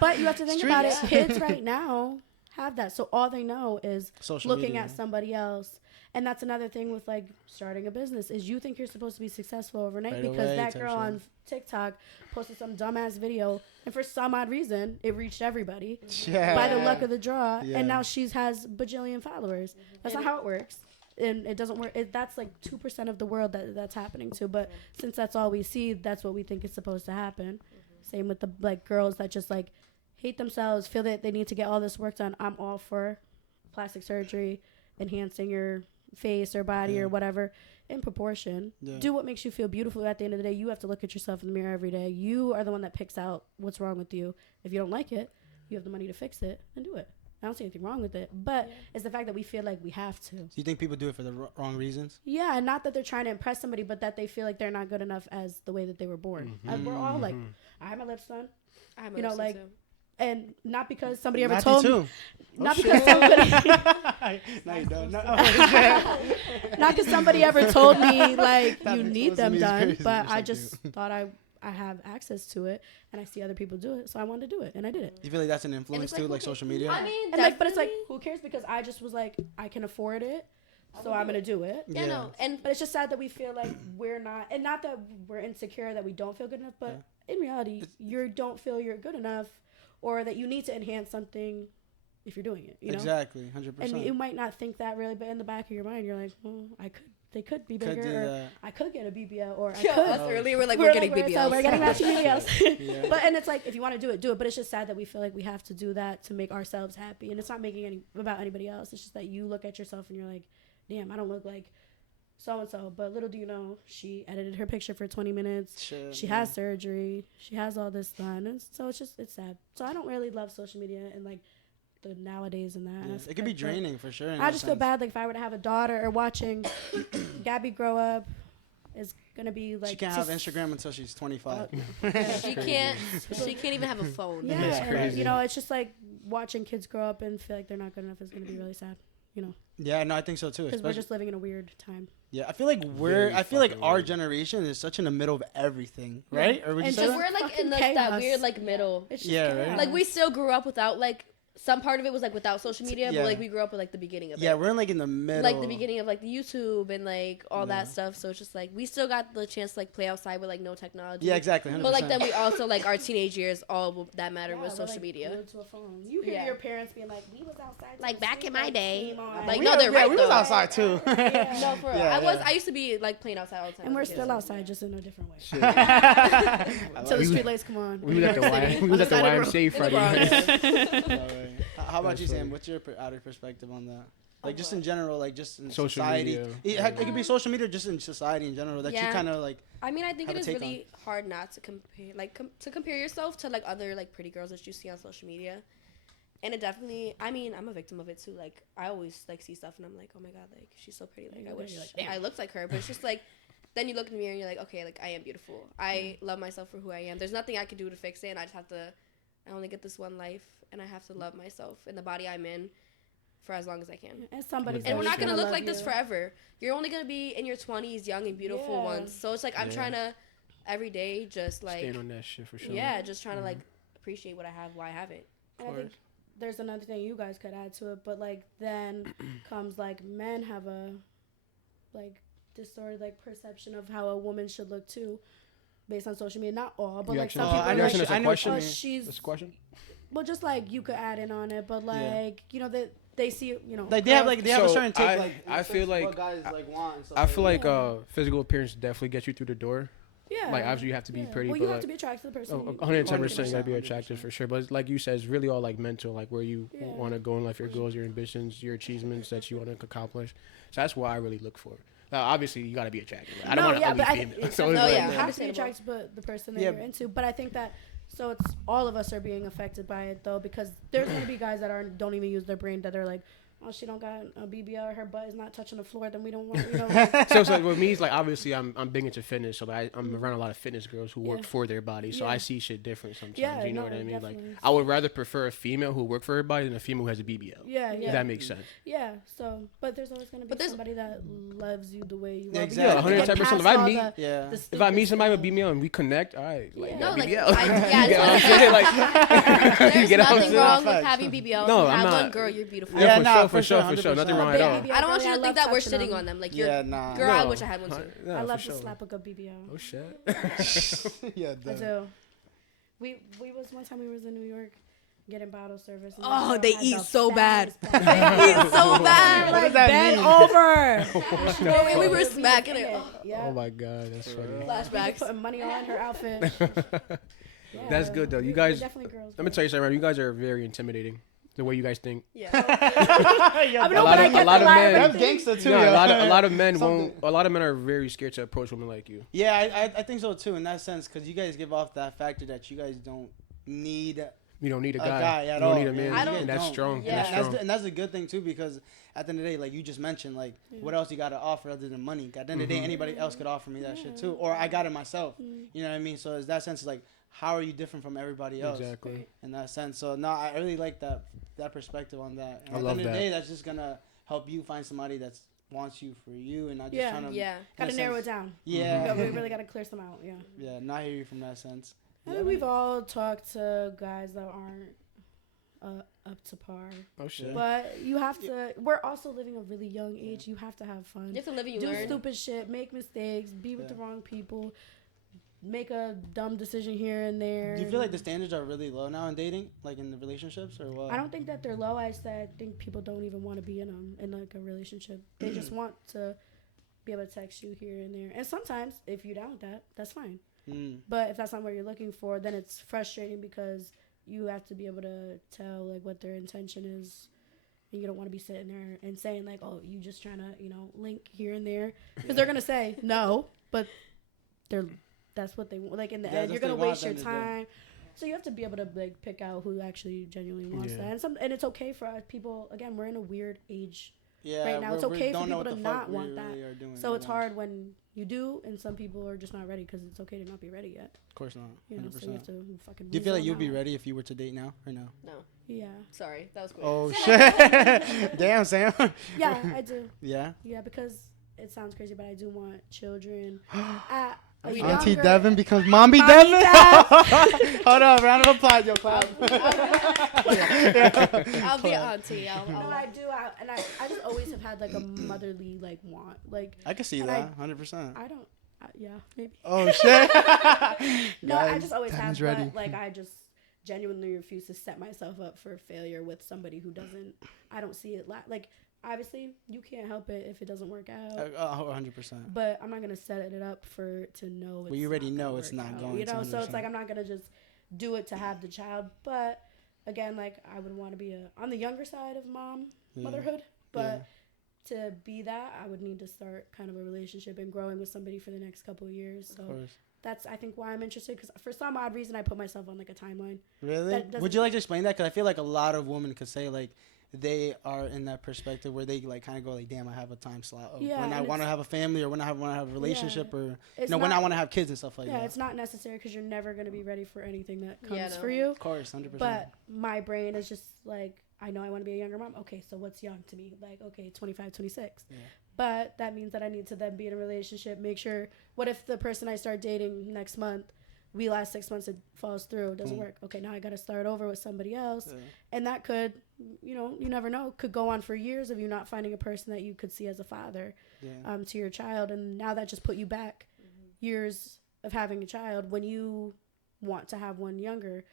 But you have to think about it. Kids right now have that. So all they know is looking at somebody else. And that's another thing with like starting a business is you think you're supposed to be successful overnight because that girl on TikTok posted some dumbass video, and for some odd reason it reached everybody by the luck of the draw, and now she has bajillion followers. That's not how it works, and it doesn't work. That's like 2% of the world that's happening to. But since that's all we see, that's what we think is supposed to happen. Same with the like girls that just like hate themselves, feel that they need to get all this work done. I'm all for plastic surgery, enhancing your face or body or whatever in proportion. Do what makes you feel beautiful. At the end of the day, you have to look at yourself in the mirror every day. You are the one that picks out what's wrong with you. If you don't like it, you have the money to fix it and do it. I don't see anything wrong with it, but it's the fact that we feel like we have to. Do you think people do it for the wrong reasons? Yeah, and not that they're trying to impress somebody, but that they feel like they're not good enough as the way that they were born. We're all like, I have my lips done. I have my lips done too. And not because somebody ever told me. Not because somebody. No, you don't. No. Not because somebody ever told me like you need them done, but I just thought I have access to it, and I see other people do it, so I wanted to do it, and I did it. You feel like that's an influence too, like social media? I mean, and like, but it's like, who cares? Because I just was like, I can afford it, so I'm gonna do it. Yeah, no, but it's just sad that we feel like we're not, and not that we're insecure that we don't feel good enough, but in reality, you don't feel you're good enough. Or that you need to enhance something if you're doing it, you know? Exactly, 100%. And you might not think that really, but in the back of your mind, you're like, well, they could be bigger, or I could get a BBL, or I could. Us earlier, we're getting BBLs. So we're getting matching BBLs. But, and it's like, if you want to do it, but it's just sad that we feel like we have to do that to make ourselves happy. And it's not making about anybody else. It's just that you look at yourself and you're like, damn, I don't look like so-and-so, but little do you know, she edited her picture for 20 minutes. She has surgery. She has all this done. And so it's sad. So I don't really love social media and like the nowadays and that. Yeah. It can be draining for sure. I just feel bad like if I were to have a daughter or watching Gabby grow up, is gonna be like, she can't have Instagram until she's 25. She can't even have a phone. Yeah, it's crazy. You know, it's just like watching kids grow up and feel like they're not good enough is gonna be really sad. You know. Yeah, no, I think so too. Because we're just living in a weird time. Yeah, I feel like our generation is such in the middle of everything, right? Or would you say we're like in that weird like middle. Yeah, right. Like we still grew up without like some part of it was like without social media, Yeah. but like we grew up with like the beginning of it. Yeah, we're in like in the middle. Like the beginning of like the YouTube and like all Yeah. that stuff. So it's just like we still got the chance to like play outside with like no technology. Yeah, exactly. 100%. But like then we also like our teenage years, all that mattered was we're, social like, media. glued to a phone. You hear Yeah. your parents being like, "We was outside." till Like the back in my street day. came on." Like we no, were- they're yeah, right we was though. outside too. No, for real. Yeah, I used to be like playing outside all the time. And we're as a kid. still outside, just in a different way. I Till the We- street lights come on. We was at the YMCA Friday night. How about you, That's Sam? funny. What's your outer perspective on that? Like Of just what? in general, like just in Social society. media. It could be social media, just in society in general. That you Yeah. kind of like. I mean, I think Have it a is take really hard not to compare, like, to compare yourself to like other like pretty girls that you see on social media, and it definitely. I mean, I'm a victim of it too. Like, I always like see stuff and I'm like, oh my god, like she's so pretty. Like, I wish I looked like her. But it's just like, then you look in the mirror and you're like, okay, like I am beautiful. I love myself for who I am. There's nothing I can do to fix it, and I just have to. I only get this one life, and I have to love myself and the body I'm in for as long as I can. And somebody's And we're not gonna always look like love this you. forever. You're only gonna be in your 20s, young and beautiful Yeah. once. So it's like I'm Yeah. trying to every day just like Stand on that shit for sure. yeah, just trying to like appreciate what I have, why I have it. And I think there's another thing you guys could add to it, but like then comes like men have a like distorted like perception of how a woman should look too, based on social media. Not all, but You like actually- some people I are know like, what you- I know what you oh, mean. she's That's a question. well, just like you could add in on it, but like Yeah. you know that they see Like they have like they have a So, certain take. I- like I feel what like- guys like want. And stuff I feel like Yeah. physical appearance definitely gets you through the door. yeah, Like obviously you have to be yeah. pretty, Well, but you have like, to be attracted to the person. 110% you gotta be 100%. attractive for sure. But like you said, it's really all like mental, like where you Yeah. want to go in life, your goals, your ambitions, your achievements that you want to accomplish. So that's what I really look for. Now, obviously, you gotta be attractive. I don't want an ugly female. So it's Oh, like, yeah. you have to be Understandable. attracted to the person that Yeah. you're into. But I think that so it's all of us are being affected by it though, because there's gonna be guys that don't even use their brain, that are like, oh, she don't got a BBL, her butt is not touching the floor, then we don't want, you know. so with me, it's like obviously I'm big into fitness, so like I'm around a lot of fitness girls who work Yeah. for their body, so Yeah. I see shit different sometimes. Yeah, you know no, what I mean? Like definitely. I would rather prefer a female who work for her body than a female who has a BBL. Yeah, If yeah, that makes sense. yeah. So, but there's always gonna be But there's- somebody that loves you the way you are. Yeah, But you exactly. have to get 110%. past If I all meet- the yeah. If I meet stupid somebody with stuff. BBL and we connect, all right, like Yeah. No, like BBL. yeah, You get what I'm it's saying? like, Like, there's you get what I'm nothing saying? wrong with Facts. having BBL. No, You I'm have not. one girl, you're beautiful. Yeah, Yeah, for nah, sure, for for sure, sure, for sure. Nothing 100%. wrong Oh, at all. baby, I don't want really, you to love think that we're touching shitting them. on them. Like you're, Yeah, nah. girl, I No. wish I had one too. Yeah, I for love sure. to slap a good BBL. Oh shit. yeah, I do. We was one time we was in New York getting bottle service. and Oh, this girl they had eat the so bad. fattest They eat so bad. What like does that bent mean? over. No, we were was smacking in it. Yeah. Oh my god, that's funny. We were Flashbacks. putting money on her outfit. Yeah, That's good, though. You we're guys- definitely girls. Let me tell you something. You guys are very intimidating. The way you guys think. Yeah. I mean, A lot of- a lot of men- That's gangster too. Yeah, yo. a lot of men Something. won't. A lot of men are very scared to approach women like you. Yeah, I think so too in that sense, because you guys give off that factor that you guys don't need You don't need a a guy. guy You at don't all. need a man. yeah. I don't- and that's don't. strong. Yeah. And that's And that's, strong. and that's a good thing too, because at the end of the day, like you just mentioned, like what else you got to offer other than money? At the end of the day, anybody else could offer me that shit too, or I got it myself. You know what I mean? So in that sense, it's like, how are you different from everybody else? Exactly. In that sense, so no, I really like that perspective on that. And I at love the end of the that. day, that's just gonna help you find somebody that wants you for you, and not just Yeah. trying to. Yeah. in Gotta a narrow sense- it down. Yeah. We really gotta clear some out. Yeah. Yeah, not hear you from that sense. I think we've all talked to guys that aren't up to par. Oh shit. Yeah. But you have to. We're also living a really young age. You have to have fun. You have to live and you Do learn. stupid shit. Make mistakes. Be with the Yeah. wrong people. Make a dumb decision here and there. Do you feel like the standards are really low now in dating, like in the relationships, or what? I don't think that they're low. I think people don't even want to be in them in like a relationship. They just want to be able to text you here and there. And sometimes, if you're down with that, that's fine. Mm. But if that's not what you're looking for, then it's frustrating because you have to be able to tell like what their intention is, and you don't want to be sitting there and saying like, "Oh, you just trying to link here and there," because they're gonna say no, but that's what they want. Like in the Yeah, end, you're that's gonna what they waste your want at the end of time. So you have to be able to like pick out who actually genuinely wants Yeah. that, and it's okay for us people. Again, we're in a weird age. Yeah, Right now, it's we okay for don't know people what to the fuck not we want that. really are doing So right it's now. hard when you do, and some people are just not ready because it's okay to not be ready yet. Of course not. You know, 100%. so you have to fucking. Do you move feel like on you'd be out. ready if you were to date now, or no? No. Yeah. Sorry. That was quick. Oh shit! Damn, Sam. Yeah, I do. Yeah. Yeah, because it sounds crazy, but I do want children. Auntie younger- Devyn becomes Mommy Mommy Devyn. Dev. Hold on, round of applause, yo, clap. I'll be an auntie. No, I do, and I just always have had like a motherly like want, like I can see and that, 100%. I don't, yeah, maybe. Oh shit. No, I Guys, just always have, Devyn's ready. but like I just genuinely refuse to set myself up for failure with somebody who doesn't. I don't see it like obviously you can't help it if it doesn't work out. 100%. But I'm not gonna set it up to know. Well, you already know it's work not out, going you know, to. so it's like I'm not gonna just do it to have the child. But again, like I would want to be on the younger side of motherhood, but to be that, I would need to start kind of a relationship and growing with somebody for the next couple of years. So that's I think why I'm interested, because for some odd reason I put myself on like a timeline. Really? Would you like to explain that? Because I feel like a lot of women could say like they are in that perspective where they like kind of go like, damn, I have a time slot of when I want to have a family or when I want to have a relationship or when I want to have kids and stuff like that. Yeah, it's not necessary because you're never going to be ready for anything that comes for Of you. course, 100%. But my brain is just like, I know I want to be a younger mom. Okay, so what's young to me? Like, okay, 25, 26. Yeah. But that means that I need to then be in a relationship, make sure, what if the person I start dating next month, we last 6 months, it falls through, it doesn't work. Okay, now I got to start over with somebody else. Yeah. And that could, you never know, could go on for years of you not finding a person that you could see as a father to your child. And now that just put you back years of having a child. When you want to have one younger,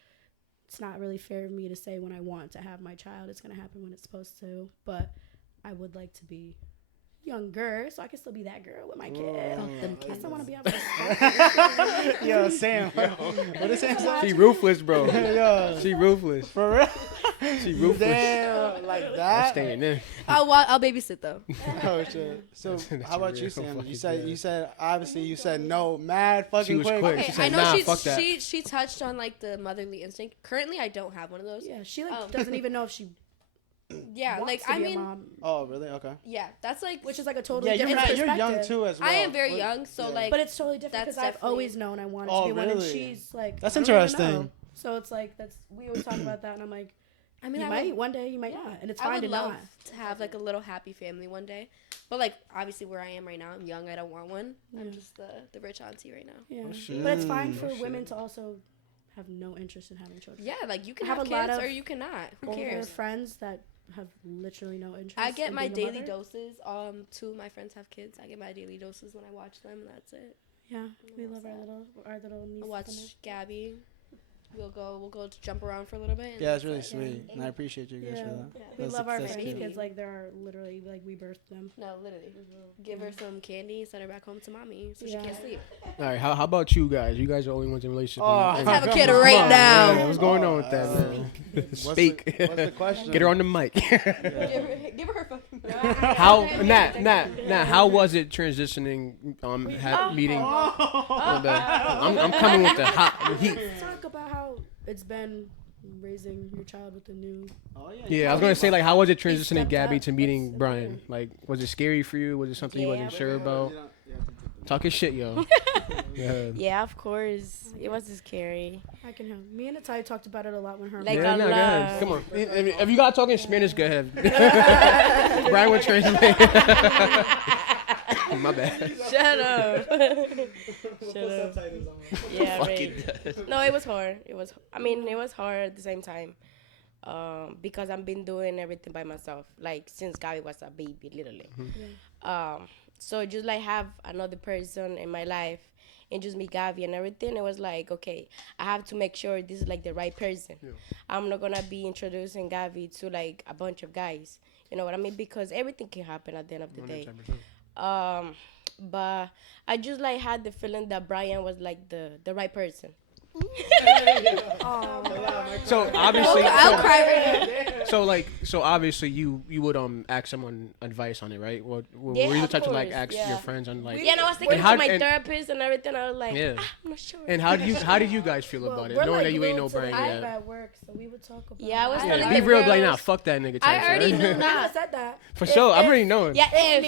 it's not really fair of me to say when I want to have my child, it's going to happen when it's supposed to. But I would like to be younger, so I can still be that girl with my kid. I still want to be able to. Yo, Sam. What is Sam saying? She ruthless, bro. Yo. She ruthless. For real? She ruthless. Damn, like I'm that? staying in. I'll babysit though. Oh shit. So That's how about real you, Sam? fucking You said obviously you said no, mad fucking She was quick. Okay, She said, I know nah, fuck that. she touched on like the motherly instinct. Currently, I don't have one of those. Yeah, she doesn't even know if she. Yeah, wants like to I be a mean, mom, Oh, really? Okay. yeah, that's like which is like a totally Yeah, different you're young perspective. too as well. I am very young, so like, But it's totally different That's because I've definitely- always known I wanted Oh, to be one, and really? she's like, That's I don't even interesting. know. So it's like we always talk about that, and I'm like, I mean, you might one day, you might not, and it's I fine would to love not. to have like a little happy family one day, but like obviously where I am right now, I'm young. I don't want one. I'm just the rich auntie right now. Yeah, shit. but it's fine for women to also have no interest in having children. Yeah, like you can I have have a lot kids of or you cannot. Who Older cares? friends that have literally no interest. I get in my being a daily mother. doses. Two of my friends have kids. I get my daily doses when I watch them, and that's it. Yeah, we love our little niece. I watch Gabby. We'll go to jump around for a little bit. And Yeah, it's that's really it. sweet, and I appreciate you guys for that. We That's- love our that's friends' cute. kids like they're literally like we birthed them. No, literally. Give her some candy, send her back home to mommy so she can't sleep. All right, how about you guys? You guys are the only ones in a relationship. Oh, And- Let's have a kid Come on, right now. man, what's going on with that, man? Speak. What's the question? Get her on the mic. Give her her fucking. Now, how was it transitioning? Meeting. I'm coming with the hot heat. Let's talk about how it's been raising your child with a new. Oh, Yeah, I was gonna say like, how was it transitioning stepped Gabby up. to meeting That's Brian? Like, was it scary for you? Was it something you wasn't sure about? Talking shit, yo. Yeah. Yeah, of course. It was scary. I can help. Me and Natalia talked about it a lot when her. Like, Yeah, a no, go ahead. lot. Come on. If you got talking Spanish, go ahead. Brian would translate. My bad. Shut up. Shut up. Yeah, right. No, it was hard. It was hard at the same time. Because I've been doing everything by myself, like since Gabby was a baby, literally. So just like have another person in my life and just me, Gabby, and everything. It was like, okay, I have to make sure this is like the right person. Yeah. I'm not gonna be introducing Gabby to like a bunch of guys. You know what I mean? Because everything can happen at the end of the day. But I just like had the feeling that Brian was like the right person. So obviously, I'll cry. so obviously you would ask someone advice on it, right? Were Yeah, you the of type to like course, ask yeah. your friends on like? Yeah, and I was thinking how- to my and- therapist and everything. I was like, Yeah. I'm not sure. And how did you guys feel about it, knowing that you ain't no Brian yet? At work, so we would talk about. Yeah, I was it. telling Be the real, be like, girls- nah, fuck that nigga. I type shit, already right? knew I that. said that. For sure, I'm already knowing. Yeah, If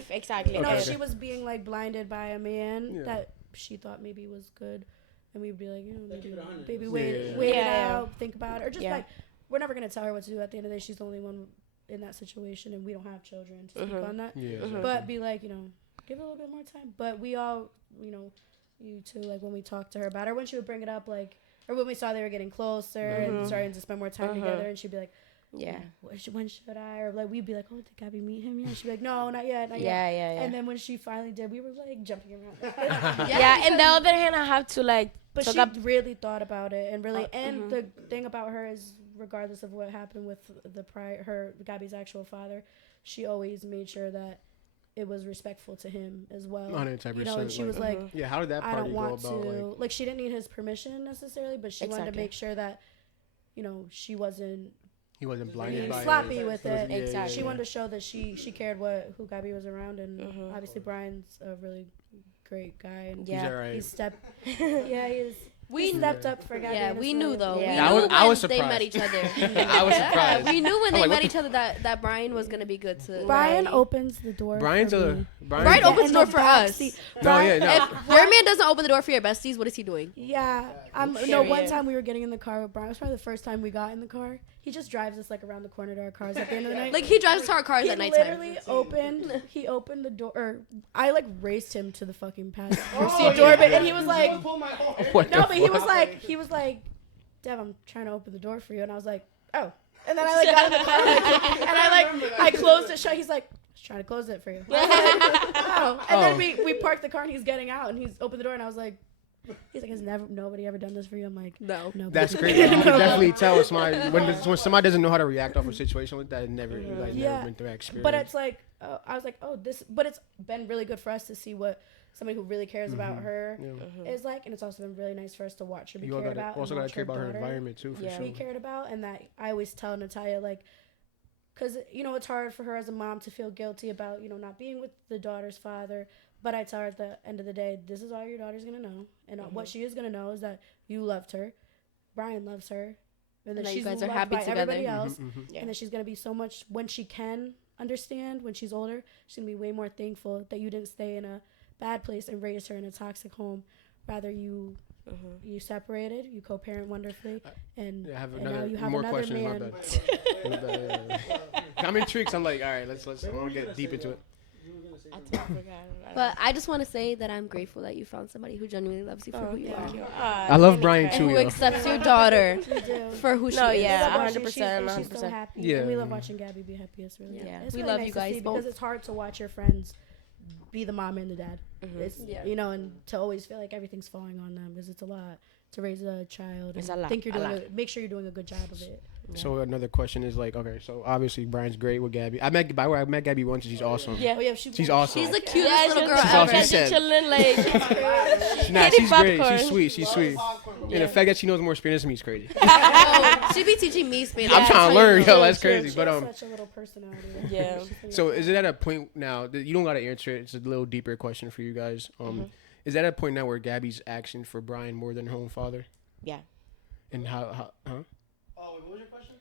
if exactly. You know, Okay. if she was being like blinded by a man Yeah. that she thought maybe was good, and we'd be like, maybe Yeah. wait it Yeah. out, think about it, or just Yeah. like we're never gonna tell her what to do. At the end of the day, she's the only one in that situation, and we don't have children to speak on that. Yeah. But be like, give it a little bit more time. But we all, you too, like when we talked to her about her, when she would bring it up, like, or when we saw they were getting closer and starting to spend more time together, and she'd be like, Yeah. When should I? Or like we'd be like, oh, did Gabby meet him yet? She'd be like, no, not yet, not Yeah, yet. yeah. And then when she finally did, we were like jumping around. Yeah, and the other hand, I have to like. But she really thought about it and really. And the thing about her is, regardless of what happened with Gabby's actual father, she always made sure that it was respectful to him as well. 110%. You know, and she was like, yeah, how did that party I don't want go about? to. Like, she didn't need his permission necessarily, but she wanted to make sure that, you know, she wasn't. He wasn't blinded by sloppy it. with it. Exactly. She wanted to show that she cared who Gabby was around, and obviously Brian's a really great guy. And He's alright. He stepped up for Gabby. Yeah, we knew though. Yeah. We knew I was when they surprised. met each other. I was surprised. We knew when I'm they like, met each other that Brian was gonna be good to. Brian opens the door. Brian opens the door for us. No, yeah, no. If your man doesn't open the door for your besties, what is he doing? Yeah, one time we were getting in the car with Brian. It was probably the first time we got in the car. He just drives us like around the corner to our cars at the end of the night. Like he drives to our cars at nighttime. Literally opened the door. Or I like raced him to the fucking passenger door, and he was like, he was like, Dev, I'm trying to open the door for you, and I was like, oh. And then I like got in the car, and I closed it shut. He's like, I was trying to close it for you. Like, oh. And then we parked the car, and he's getting out, and he's opened the door, and I was like, he's like, has nobody ever done this for you? I'm like, no. That's crazy. You can definitely tell when somebody doesn't know how to react off a situation like that. Never been through that experience. But it's like, I was like, but it's been really good for us to see what somebody who really cares about her is like, and it's also been really nice for us to watch her be cared about. Also gotta care about her environment too, for sure. Be cared about, and that I always tell Natalia, like, because you know it's hard for her as a mom to feel guilty about not being with the daughter's father. But I tell her at the end of the day, this is all your daughter's gonna know, and what she is gonna know is that you loved her, Brian loves her, and that you she's guys are loved happy by together. everybody else, and that she's gonna be so much when she can understand when she's older. She's gonna be way more thankful that you didn't stay in a bad place and raise her in a toxic home. Rather you separated, you co-parent wonderfully, and now you have more another questions. man. My bad. I'm intrigued. I'm like, all right, let's I want to get deep into it. But I just want to say that I'm grateful that you found somebody who genuinely loves you for who you are. I love Brian too. Who accepts your daughter for who she is. Yeah, 100%, She's so happy. Yeah. And we love watching Gabby be happy. It's really it's we really love nice you guys both. because it's hard to watch your friends be the mom and the dad. It's, and to always feel like everything's falling on them because it's a lot to raise a child. It's and a lot. think you're doing make sure you're doing a good job of it. Yeah. So another question is like, okay, so obviously Brian's great with Gabby. I met Gabby once and she's awesome. Yeah. She's awesome. She's the cutest little girl she's ever. awesome. Chilling like. She's great. She's sweet. And the fact that she knows more Spanish than me is crazy. She be teaching me Spanish. I'm trying to learn, yo. That's crazy. She But has such a little personality. Yeah. So is it at a point now that you don't gotta answer it? It's a little deeper question for you guys. Is that a point now where Gabby's action for Brian more than her own father? Yeah. And how? Huh? Oh, what was your question?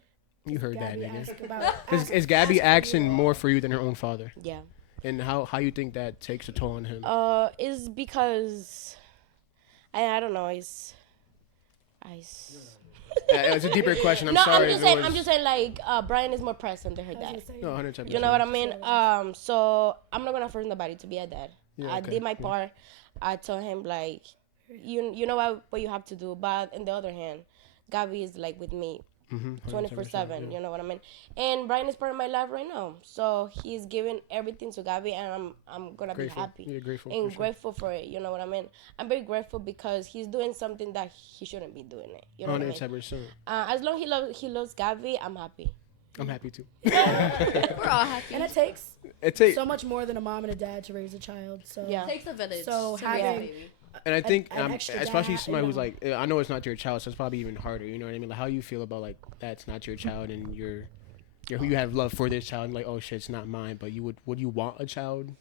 You heard Gabby that, nigga. Is Gabby action more for you than her own father? Yeah. And how you think that takes a toll on him? Is because I don't know. It's a deeper question. I'm no, sorry. I'm just saying like Brian is more present than her dad. No, 100%. You know what I mean? So I'm not gonna force nobody to be a dad. Yeah, I did my part. I told him like, you know what you have to do. But on the other hand, Gabby is like with me 24/7. You know what I mean? And Brian is part of my life right now. So he's giving everything to Gabby, and I'm gonna Grateful. be happy. You're grateful. And grateful for it. You know what I mean? I'm very grateful because he's doing something that he shouldn't be doing it. You know what I mean? 110%. As long as he loves Gabby, I'm happy. I'm happy too. We're all happy. And it takes It takes. so much more than a mom and a dad to raise a child. So Yeah. It takes a village. So to raise a having- baby. And I think, an extra especially dad, somebody who's like, I know it's not your child, so it's probably even harder. You know what I mean? Like, how you feel about like that's not your child, and you're who you have love for this child, and like, oh shit, it's not mine. But would you want a child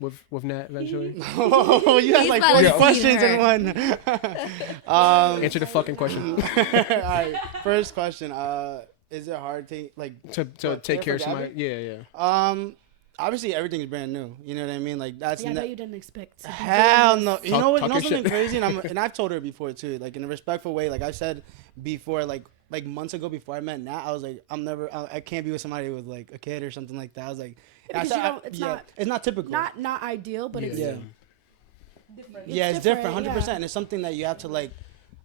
with Nat eventually? Oh, you have He's like about 4 to questions feed in one. Answer the fucking question. All right, first question. Is it hard to take care of somebody? Gabby? Yeah. Obviously everything's brand new. You know what I mean? Like that's I know you didn't expect. hell no. You know what? You know talk your something shit. crazy, and I've told her before too. Like in a respectful way. Like I said before, like months ago before I met Nat, I was like, I can't be with somebody with like a kid or something like that. I was like, Because it's it's not typical. Not ideal, but it's different. Yeah, it's different, different, 100%. yeah. And it's something that you have to like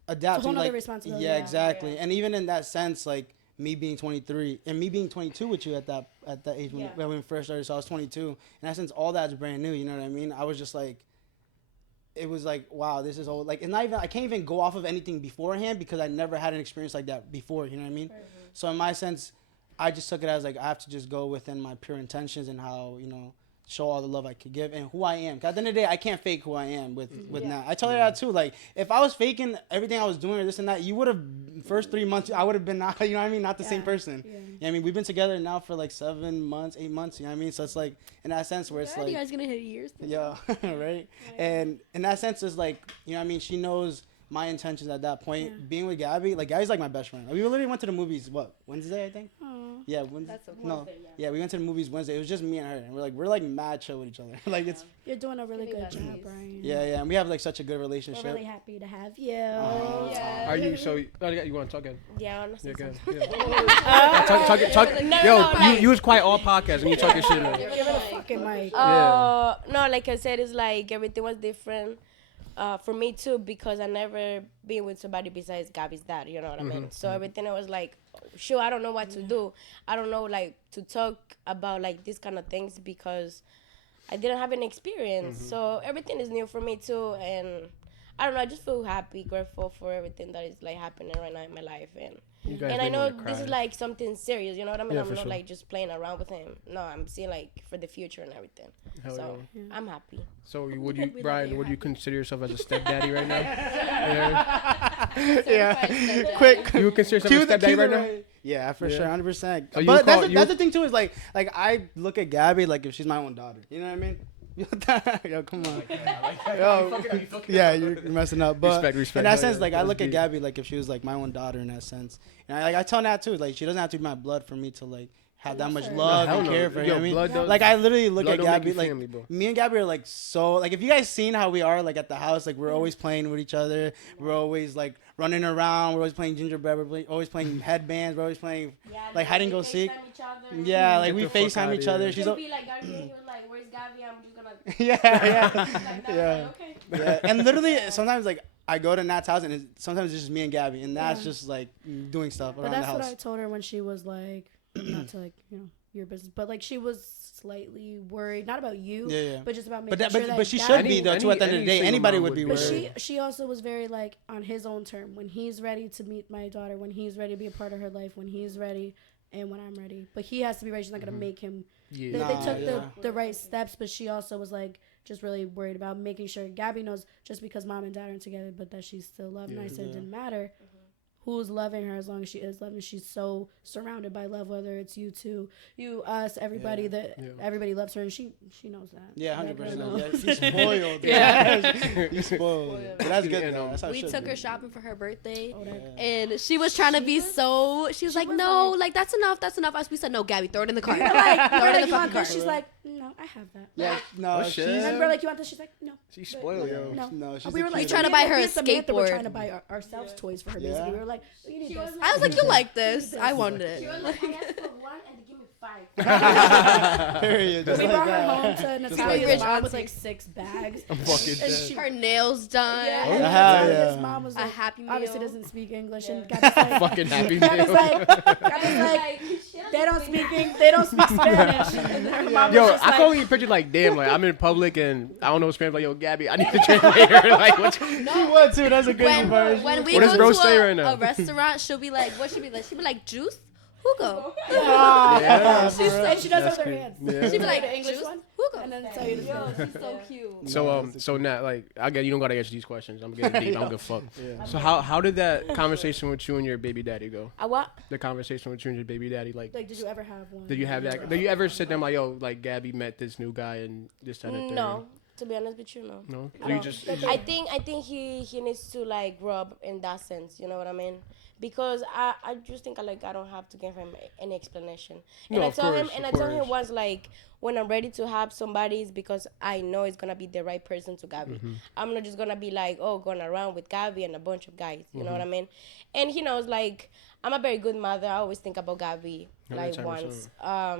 adapt It's a whole to. nother Like, responsibility. yeah, Yeah. exactly. And even in that sense, like me being 23 and me being 22 with you at that age when we first started, so I was 22. In essence, all that's brand new. You know what I mean? I was just like, it was like, wow, this is old. Like, it's not even, I can't even go off of anything beforehand because I never had an experience like that before. You know what I mean? Mm-hmm. So in my sense, I just took it as like I have to just go within my pure intentions and how, you know, show all the love I could give and who I am. 'Cause at the end of the day, I can't fake who I am with Nat. I tell her that too. Like, if I was faking everything I was doing or this and that, you would have, first 3 months, I would have been not, you know what I mean? Not the same person. Yeah. You know what I mean? We've been together now for like 7 months, 8 months, you know what I mean? So it's like, in that sense where it's like. You guys gonna hit years? Yeah, right? And in that sense, it's like, you know what I mean? She knows my intentions at that point. Yeah. Being with Gabby, like, Gabby's like my best friend. We literally went to the movies, Wednesday, I think? Aw. Yeah, Wednesday. That's okay. No, Wednesday, yeah, we went to the movies Wednesday. It was just me and her, and we're like mad chill with each other. Like it's You're doing a really Giving good us job, these. Brian. yeah, and we have like such a good We're relationship. really happy to have you. Yeah. Are you so? Oh, you want to talk again? Yeah, honestly. You're good. sometimes. Yeah. talk. No, Yo, no, you was quiet all podcast and you talk your shit. Now. Give her the fucking mic. Yeah. No, like I said, it's like everything was different for me too because I never been with somebody besides Gabby's dad. You know what I mean? So everything I was like, sure, I don't know what to do. I don't know like to talk about like these kind of things because I didn't have any experience. So everything is new for me too, and I don't know. I just feel happy, grateful for everything that is like happening right now in my life, and You guys I make me know wanna this cry. is like something serious. You know what I mean? Yeah, I'm for not sure. like just playing around with him. No, I'm seeing like for the future and everything. Hell So yeah. I'm happy. So would you, We love Brian? that Would you're you consider yourself as a stepdaddy right now? Yeah, quick. You would consider yourself a stepdaddy right now? Yeah, for Yeah. sure, 100%. So you But call- that's the thing too is like I look at Gabby like if she's my own daughter. You know what I mean? Yo, come on. Yo, yeah, you're messing up. But Respect. in that Hell sense, yeah. like I That's look at deep. Gabby like if she was like my own daughter in that sense. And I tell Nat too, like she doesn't have to be my blood for me to like have that much her. love Hell and no. care for her. You Yo, know what I mean? blood don't- Like I literally look blood at don't make Gabby you like family, bro. me and Gabby are like so like if you guys seen how we are like at the house, like we're always playing with each other. We're always like running around. We're always playing gingerbread. We're always playing headbands. We're always playing like hide and go seek. Yeah, like Get we the fuck FaceTime outta each here. other. She's She'll be like, Gabby, he was like, where's Gabby? I'm just gonna. yeah. Okay. Yeah, and literally sometimes like I go to Nat's house and sometimes it's just me and Gabby and Nat's just like doing stuff But around the that's what I house. told her when she was like, not to like, your business, but like she was slightly worried, not about you, Yeah. but just about making But sure that but she Gabby- should be though too. At the end of the day, single anybody mom would be But worried. she also was very like on his own term when he's ready to meet my daughter, when he's ready to be a part of her life, when he's ready, and when I'm ready. But he has to be ready. She's not gonna make him. Yeah. They took yeah. the right steps, but she also was like just really worried about making sure Gabby knows just because mom and dad aren't together, but that she's still loved. And I said it didn't matter who's loving her as long as she is loving. She's so surrounded by love, whether it's you two, you, us, everybody that everybody loves her, and she knows that. Yeah, That girl 100%. knows. Yeah, she's spoiled. Yeah. She's spoiled. But that's good. Yeah, though. no. That's how it We should took be. her shopping for her birthday. Oh, that- And she was trying to be so. She was like, was no, like- like that's enough. We said, no, Gabby, throw it in the car. We're like, Throw it in like, the you fucking want car. this? She's like, no, I have that. Yeah, no, Oh, she's shit. And we're like, you want this? She's like, no. She's spoiled, yo. No. no, she's We a were like cute trying to me buy and- her me a and Samantha were skateboard. trying to buy ourselves toys for her. Yeah. Basically, we were like, you need this. I was like, you like this? I wanted it. She was like, I asked for one and they give me 5. Period. Just We like brought her that. home to like Natalia's that. mom with like 6 bags. I'm fucking And dead. she, Her nails done. yeah, Oh, and hell Natalia's yeah. mom was A like, happy meal. obviously doesn't speak English, and Gabby's like, Fucking happy Gabby's meal. like, they don't speak Spanish. And her mom Yo, was just I like, can only picture like, damn, like I'm in public and I don't know Spanish. Like, yo, Gabby, I need to translator. Like, what? She would too. That's a good version. When we What does go bro to say right now? a restaurant, she'll be like, what should be like? She'll be like, juice? Hugo. Yeah. and she does it with her crazy. hands. Yeah. She'll be like, The English juice? one, Hugo. and then tell you to say. She's so cute. So Nat, like, I get you don't gotta answer these questions. I'm getting deep. I don't give a fuck. Yeah. So how did that conversation with you and your baby daddy go? I what? The conversation with you and your baby daddy, like, Like, did you ever have one? did you have that? Did you ever sit down like, yo, like Gabby met this new guy and this that, and the third? No. To be honest with you, no. No. No. You just I think he needs to like grow up in that sense. You know what I mean? Because I just think I don't have to give him any explanation. And No, I of told him course, and of I told him course. once like when I'm ready to have somebody, it's because I know it's gonna be the right person to Gabby. I'm not just gonna be like, oh, going around with Gabby and a bunch of guys. You know what I mean? And he knows, like, I'm a very good mother. I always think about Gabby, like, once.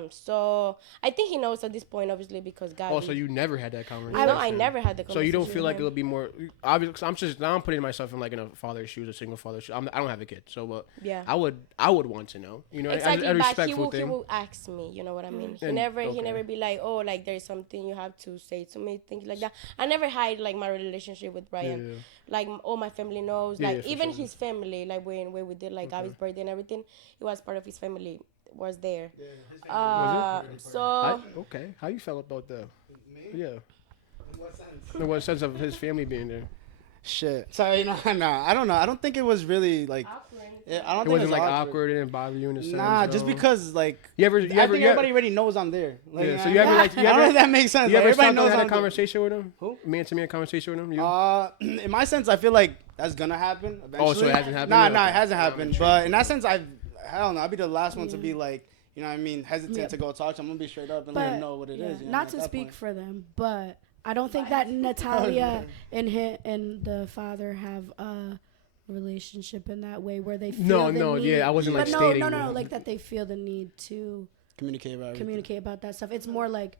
So I think he knows at this point, obviously, because Gabby. Oh, so you never had that conversation? No, I never had the conversation. So you don't feel like it'll be more obvious? Cause I'm putting myself in like in a father's shoes, a single father's shoes. I don't have a kid, so yeah, I would want to know. You know, exactly. a But respectful thing. He will ask me. You know what I mean? He And, never be like, oh, like there's something you have to say to me, things like that. I never hide like my relationship with Brian. Yeah. Like all my family knows. Yeah, like even sure. his family, like when we did like Gabby's birthday and everything, it was part of his family. Was there. Yeah, so okay. How you felt about that? Me? Yeah. In what sense? In what sense of his family being there? Shit. Sorry, no, I don't know. I don't think it was really like. I don't It think wasn't like awkward. It didn't bother you in a sense. Nah, just because like. I think everybody already knows I'm there. Like, yeah. So you ever like I don't know if that makes sense. You like, ever everybody knows had I'm a conversation with him? Who? Me and Timmy had a conversation with him. You? In my sense, I feel like that's gonna happen eventually. Oh, so it hasn't happened? Nah, yet? nah, Okay. it hasn't happened. But in that sense, hell no, I'll be the last one to be like, you know what I mean, hesitant to go talk to him. I'm gonna be straight up and let him know what it is. You know, not to speak for them, but I don't think that Natalia and the father have a relationship in that way where they feel the need. I wasn't like but stating. No, like that they feel the need to communicate about that stuff. It's more like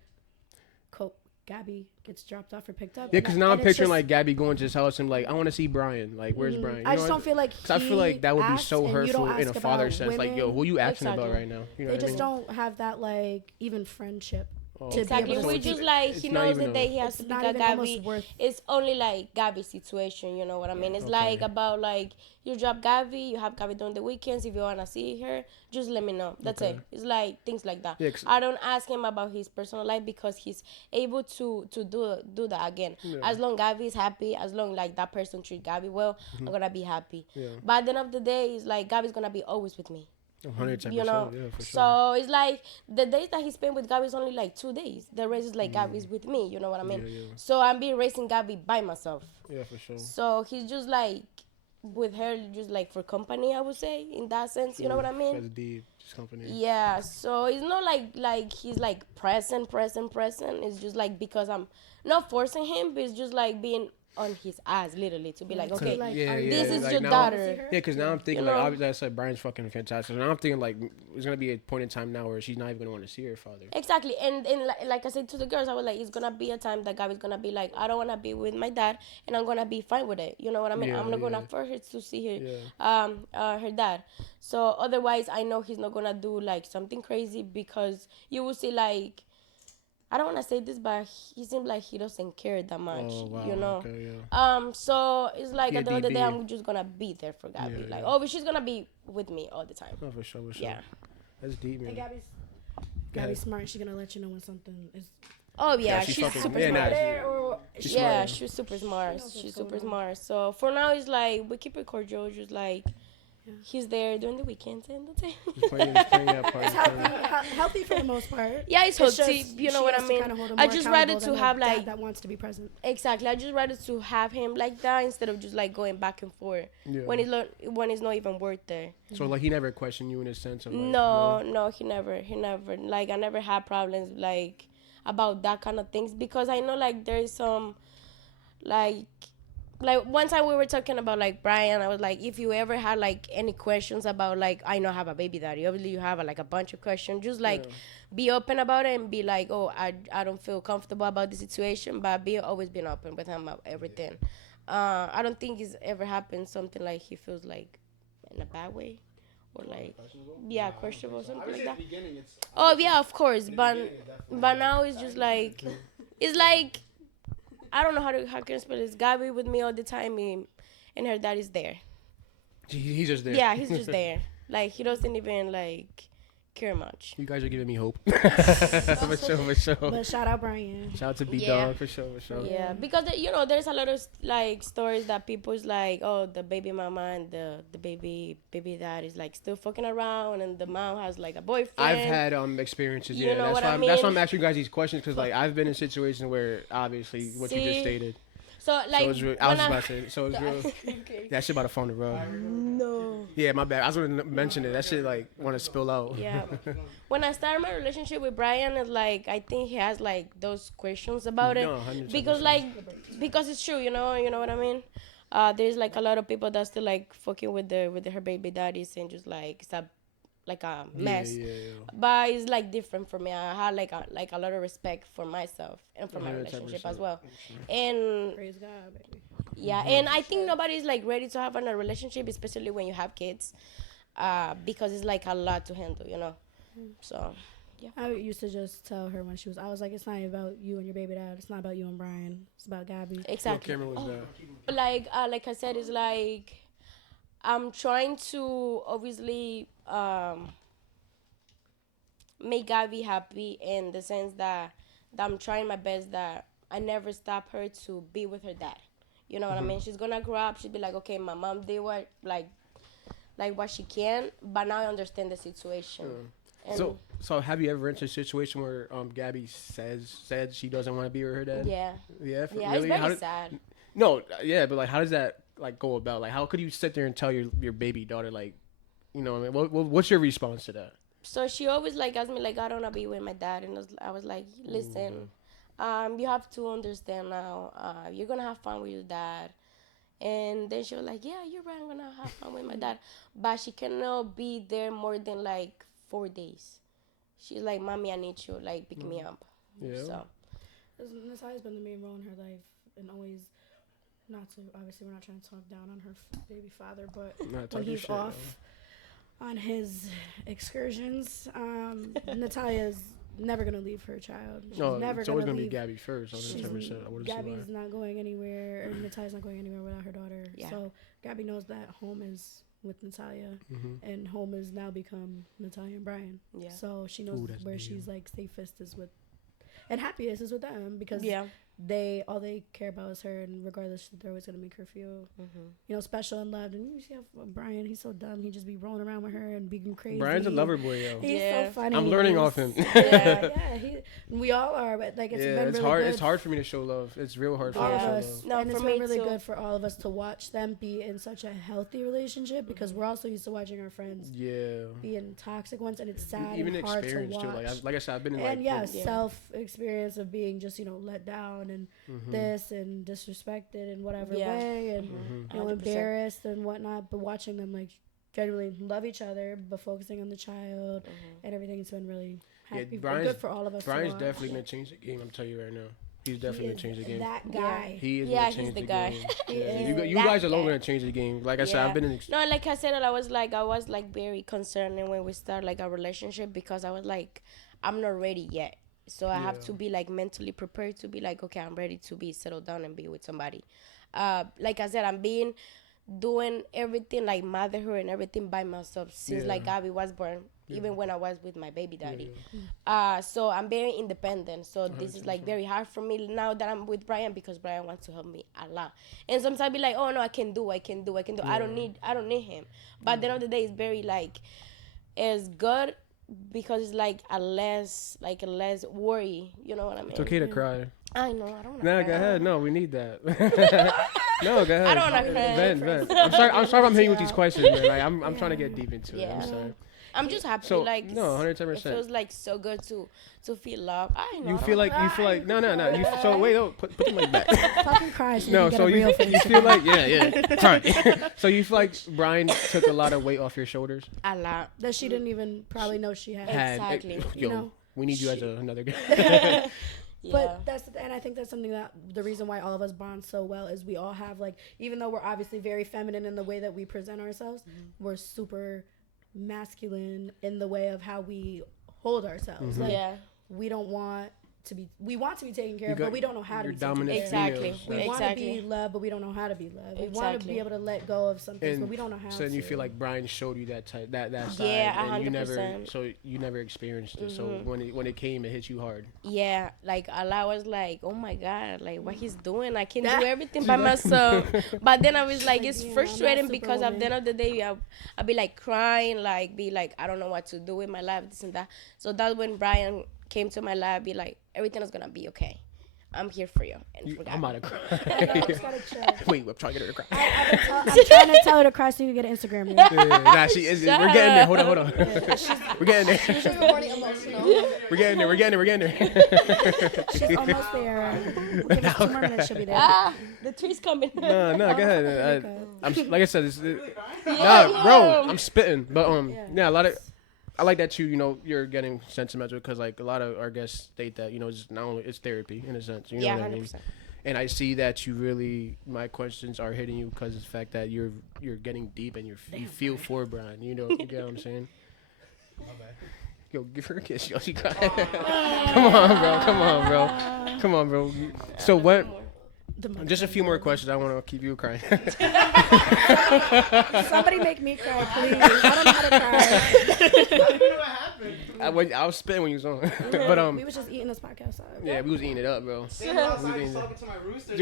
Gabby gets dropped off or picked up. Yeah, because now I'm picturing like Gabby going to his house and like, I want to see Brian. Like, where's Brian? You I just don't feel like I feel like that would be so hurtful in a father sense. Like, yo, who you asking about right now? You know they just don't have that like even friendship. Exactly. We just like he knows the day he has to pick up Gabby. It's only like Gabby's situation, you know what I mean? It's like about like you drop Gabby, you have Gabby during the weekends. If you wanna see her, just let me know. That's it. It's like things like that. Yeah, I don't ask him about his personal life because he's able to do that again. Yeah. As long Gabby is happy, as long like that person treat Gabby well, I'm gonna be happy. Yeah. But at the end of the day, it's like Gabby's gonna be always with me. 110%, you know, yeah, for sure. So it's like the days that he spent with Gabby is only like 2 days. The rest is like Gabby's with me. You know what I mean? Yeah. So I'm being raising Gabby by myself. Yeah, for sure. So he's just like with her, just like for company, I would say in that sense. You know what I mean? That's deep, just company. Yeah. So it's not like he's like present. It's just like because I'm not forcing him, but it's just like being on his ass, literally, to be like, okay, this is like your daughter. Yeah, because now I'm thinking, like, obviously, I said Brian's fucking fantastic. Now I'm thinking, like, there's going to be a point in time now where she's not even going to want to see her father. Exactly. And like I said to the girls, I was like, it's going to be a time that Gabby's going to be like, I don't want to be with my dad, and I'm going to be fine with it. You know what I mean? Yeah, I'm not going to force her to see her, her dad. So otherwise, I know he's not going to do, like, something crazy because you will see, like, I don't want to say this, but he seems like he doesn't care that much, you know. Okay, yeah. So it's like at the end of the day, I'm just gonna be there for Gabby. Yeah, but she's gonna be with me all the time. Oh, for sure. Yeah. That's deep, man. And Gabby's smart. She's gonna let you know when something is. Oh yeah, she's super smart. She's super smart. She's super smart. So for now, it's like we keep it cordial, just like. Yeah. He's there during the weekends and that's it. He's playing that part. It's healthy for the most part. Yeah, it's healthy. You know what I mean? I just rather to have like that wants to be present. Exactly. I just rather to have him like that instead of just like going back and forth when it's not even worth it. So like he never questioned you in a sense of like, no, he never. Like I never had problems like about that kind of things because I know like there is some like one time we were talking about like Brian, I was like, if you ever had like any questions about like I know I have a baby daddy, obviously you have like a bunch of questions, just like be open about it and be like, oh, I don't feel comfortable about the situation, but always been open with him about everything. I don't think it's ever happened something like he feels like in a bad way or like questionable or something like that. Oh yeah, of course, but now it's just like it's like. I don't know how can I spell this. Gabby with me all the time, and her dad is there. He's just there. Yeah, he's just there. Like he doesn't even like care much. You guys are giving me hope. For sure. But shout out Brian. Shout out to B-Dog for sure. Yeah, because there's a lot of like stories that people's like, oh, the baby mama and the baby dad is like still fucking around, and the mom has like a boyfriend. I've had experiences. You know that's why I'm asking you guys these questions because like I've been in situations where obviously what you just stated. So like, So it's real, I was about to say. So it's real. Okay. That shit about to phone the road. no. Yeah, my bad. I was gonna mention it. That shit like want to spill out. Yeah. When I started my relationship with Brian, it's like I think he has like those questions about it No, 100%. because because it's true, you know what I mean. There's like a lot of people that still like fucking with her baby daddies and just like stop like a mess. Yeah. But it's like different for me. I had like a lot of respect for myself and for my 110%. relationship as well. And Praise God, baby. yeah, and I think nobody's like ready to have a relationship, especially when you have kids, because it's like a lot to handle, you know. So yeah. I used to just tell her when I was like, it's not about you and your baby dad. It's not about you and Brian. It's about Gabby. Exactly. What camera was that? Like I said, it's like I'm trying to obviously make Gabby happy in the sense that I'm trying my best that I never stop her to be with her dad. You know what I mean? She's gonna grow up. She'll be like, okay, my mom did what like what she can, but now I understand the situation. And So have you ever entered a situation where Gabby said she doesn't want to be with her dad? yeah, Yeah. it's very sad. No, yeah, but like, how does that like go about? Like, how could you sit there and tell your baby daughter like, you know, what I mean, what's your response to that? So she always like asked me like, I don't wanna be with my dad, and I was like, listen, you have to understand now. You're gonna have fun with your dad, and then she was like, yeah, you're right, I'm gonna have fun with my dad, but she cannot be there more than like 4 days. She's like, mommy, I need you, like pick me up. Yeah. So Natalia's been the main role in her life, and always obviously we're not trying to talk down on her baby father, but when he's off on his excursions, Natalia's never gonna leave her child. She's never it's always gonna be leave. Gabby first. 110%. Gabby's not going anywhere, or Natalia's not going anywhere without her daughter. Yeah. So Gabby knows that home is with Natalia, and home has now become Natalia and Brian. yeah, So she knows where she's like safest is with, and happiest is with them, because yeah, all they care about is her, and regardless, they're always gonna make her feel, special and loved. And you see how Brian, he's so dumb. He just be rolling around with her and being crazy. Brian's a lover boy, yo. He's Yeah. so funny. I'm learning off him. Yeah. We all are, but like it's been It's really hard. good. It's hard for me to show love. It's real hard for All me of to show us, love. No, and for it's me been really too. good for all of us to watch them be in such a healthy relationship, because we're also used to watching our friends Yeah. be in toxic ones, and it's sad Even and hard to experience watch. too. Like I said, I've been in And like self experience of being just let down and this and disrespected in whatever Yeah. way, and 100%. embarrassed and whatnot, but watching them like genuinely love each other but focusing on the child and everything, it's been really happy, good for all of us. Brian's to definitely watch. gonna change the game. I'm telling you right now. He's definitely He gonna change the is game. that guy. He is Yeah, gonna he's change the the guy. game. He Yeah. is You that guys alone guy. gonna change the game. Like I said, Yeah. I've been in. No, like I said, I was like very concerned when we start like a relationship, because I was like, I'm not ready yet. So I have to be like mentally prepared to be like, okay, I'm ready to be settled down and be with somebody. Like I said, I'm doing everything like motherhood and everything by myself since like Gabby was born, even when I was with my baby daddy. So I'm very independent. So this is like very hard for me now that I'm with Brian, because Brian wants to help me a lot. And sometimes I be like, oh no, I can do. I don't need him. But at the end of the day, it's very like, it's good because it's like a less worry. You know what I mean? It's okay to cry. I know. I don't. No, go ahead. No, we need that. No, go ahead. I don't wanna cry. Ben. I'm sorry. I'm hitting with these questions, man. Like, I'm trying to get deep into it. I'm Yeah. sorry. I'm just happy. So like no, it 110%. feels like so good to feel love. I know. You feel like no. So wait, put the mic back. Fucking cry. So No, you get so a real you face. feel like cry. So you feel like Brian took a lot of weight off your shoulders. a lot. that she didn't even probably know she had. Exactly. Yo, You know? we need you as another guy. Yeah. But and I think that's something that the reason why all of us bond so well is we all have like, even though we're obviously very feminine in the way that we present ourselves, we're super masculine in the way of how we hold ourselves. Like we don't want to be, we want to be taken care of, but we don't know how to be taken care of. Exactly. We want to be loved, but we don't know how to be loved. We want to be able to let go of some things, but we don't know how to. So then you feel like Brian showed you that side, and you 100%. never experienced it. So when it came, it hit you hard. Yeah, like Allah was like, oh my God, like what he's doing, I can do everything by myself. But then I was like, it's frustrating because at the end of the day, I'll be like crying, like be like, I don't know what to do with my life, this and that. So that's when Brian came to my life, be like, everything is gonna be okay. I'm here for you. And I'm about to cry. I just gotta chill. Wait, I'm trying to get her to cry. I'm trying to tell her to cry so you can get an Instagram. Nah, she is. We're getting there. Hold on. We're getting there. She's recording emotional. We're getting there. She's almost there. We'll give it 2 more minutes. She'll be there. The tree's coming. No, go ahead. I'm like I said. Yeah. Bro, I'm spitting. But yeah, a lot of. I like that you're getting sentimental because like a lot of our guests state that it's not only it's therapy in a sense. You know what I mean? 100%. And I see that you really my questions are hitting you because of the fact that you're getting deep and you feel for Brian. You get what I'm saying? My bad. Yo, give her a kiss. Yo, she cried. Come on, bro. So what? Just a few more questions. I want to keep you crying. Somebody make me cry, please. I don't know how to cry. I was spitting when you was on. But we was just eating this podcast. Yeah, we was eating it up, bro. Damn, I was talking to my rooster.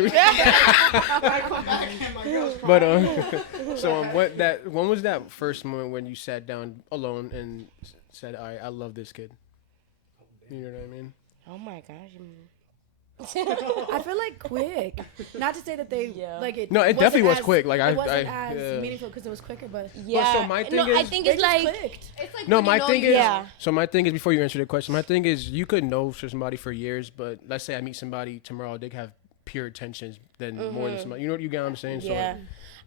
But so when was that first moment when you sat down alone and said, "All right, I love this kid." You know what I mean? Oh my gosh. I feel like quick. Not to say that they like it. No, it definitely was quick. Like it wasn't as meaningful because it was quicker, but yeah. So my thing is, I think it's like It's like no. My thing is, yeah. So my thing is before you answer the question, my thing is you could know somebody for years, but let's say I meet somebody tomorrow, they have pure intentions than more than somebody. You get what I'm saying? So Yeah. like,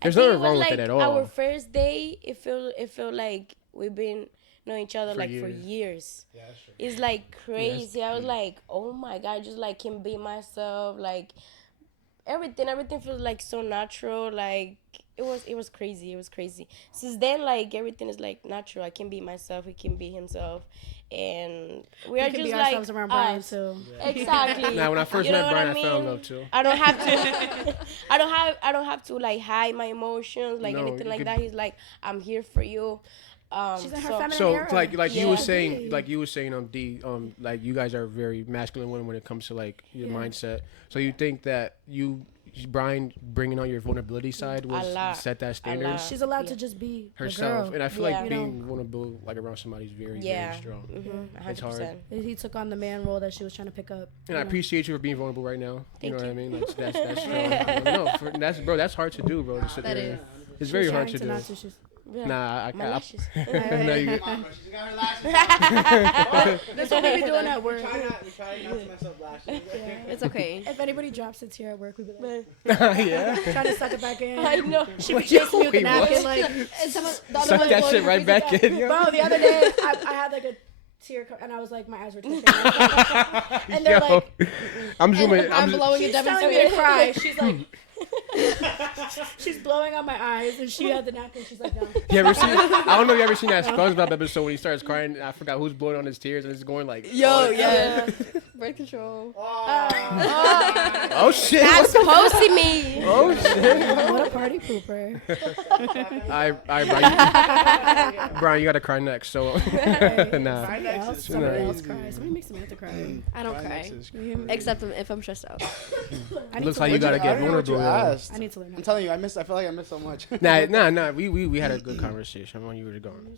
there's nothing wrong with like it at all. Our first day, it felt like we've been knowing each other for years. Yeah, that's true. It's like crazy. I was like, oh my god, just like can be myself. Like everything feels like so natural. Like it was crazy. It was crazy. Since then, like everything is like natural. I can be myself. He can be himself, and we are can just be like ourselves around Brian us. too. Exactly. Now, when I first met Brian, I fell in mean? love too. I don't have to. I don't have to like hide my emotions, like anything like that. He's like, I'm here for you. She's in her feminine So era. like you were saying, like D, like you guys are very masculine women when it comes to like your mindset. So you think that Brian bringing on your vulnerability side was set that standard? She's allowed to just be herself, girl. and I feel like being vulnerable like around somebody is very very strong. 100%. It's hard. He took on the man role that she was trying to pick up. And I appreciate you for being vulnerable right now. You know what I mean? Like, that's strong. That's hard to do, bro. To sit That there. is. It's very hard to do. Yeah. Nah, My lashes. No, you. She's got her lashes. That's what we be doing at work. We try not to mess up lashes. It's okay. If anybody drops it here at work, we be like, Yeah. trying to suck it back in. I know. She be chasing me with the Wait, napkin, what? like, and someone, the other Suck one that blowing shit her right face back like in, yo. Bro, the other day, I had like a tear, and I was like, my eyes were tripping. And they're Yo, like, I'm zooming. I'm blowing she's it. Devyn's telling me to cry. She's like, she's blowing on my eyes, and she had the napkin. She's like, no. You ever seen? I don't know if you ever seen that SpongeBob episode when he starts crying. I forgot who's blowing on his tears, and it's going like, Yeah. Birth control. oh shit, That's posting me. oh shit. What a party pooper. Brian, you gotta cry next. So, nah. Somebody else cries. Somebody makes Samantha cry. I don't cry. Except if I'm stressed out. Looks like you gotta get vulnerable. I need to learn. I'm telling you, I feel like I missed so much. Nah. We had a good conversation when you were gone.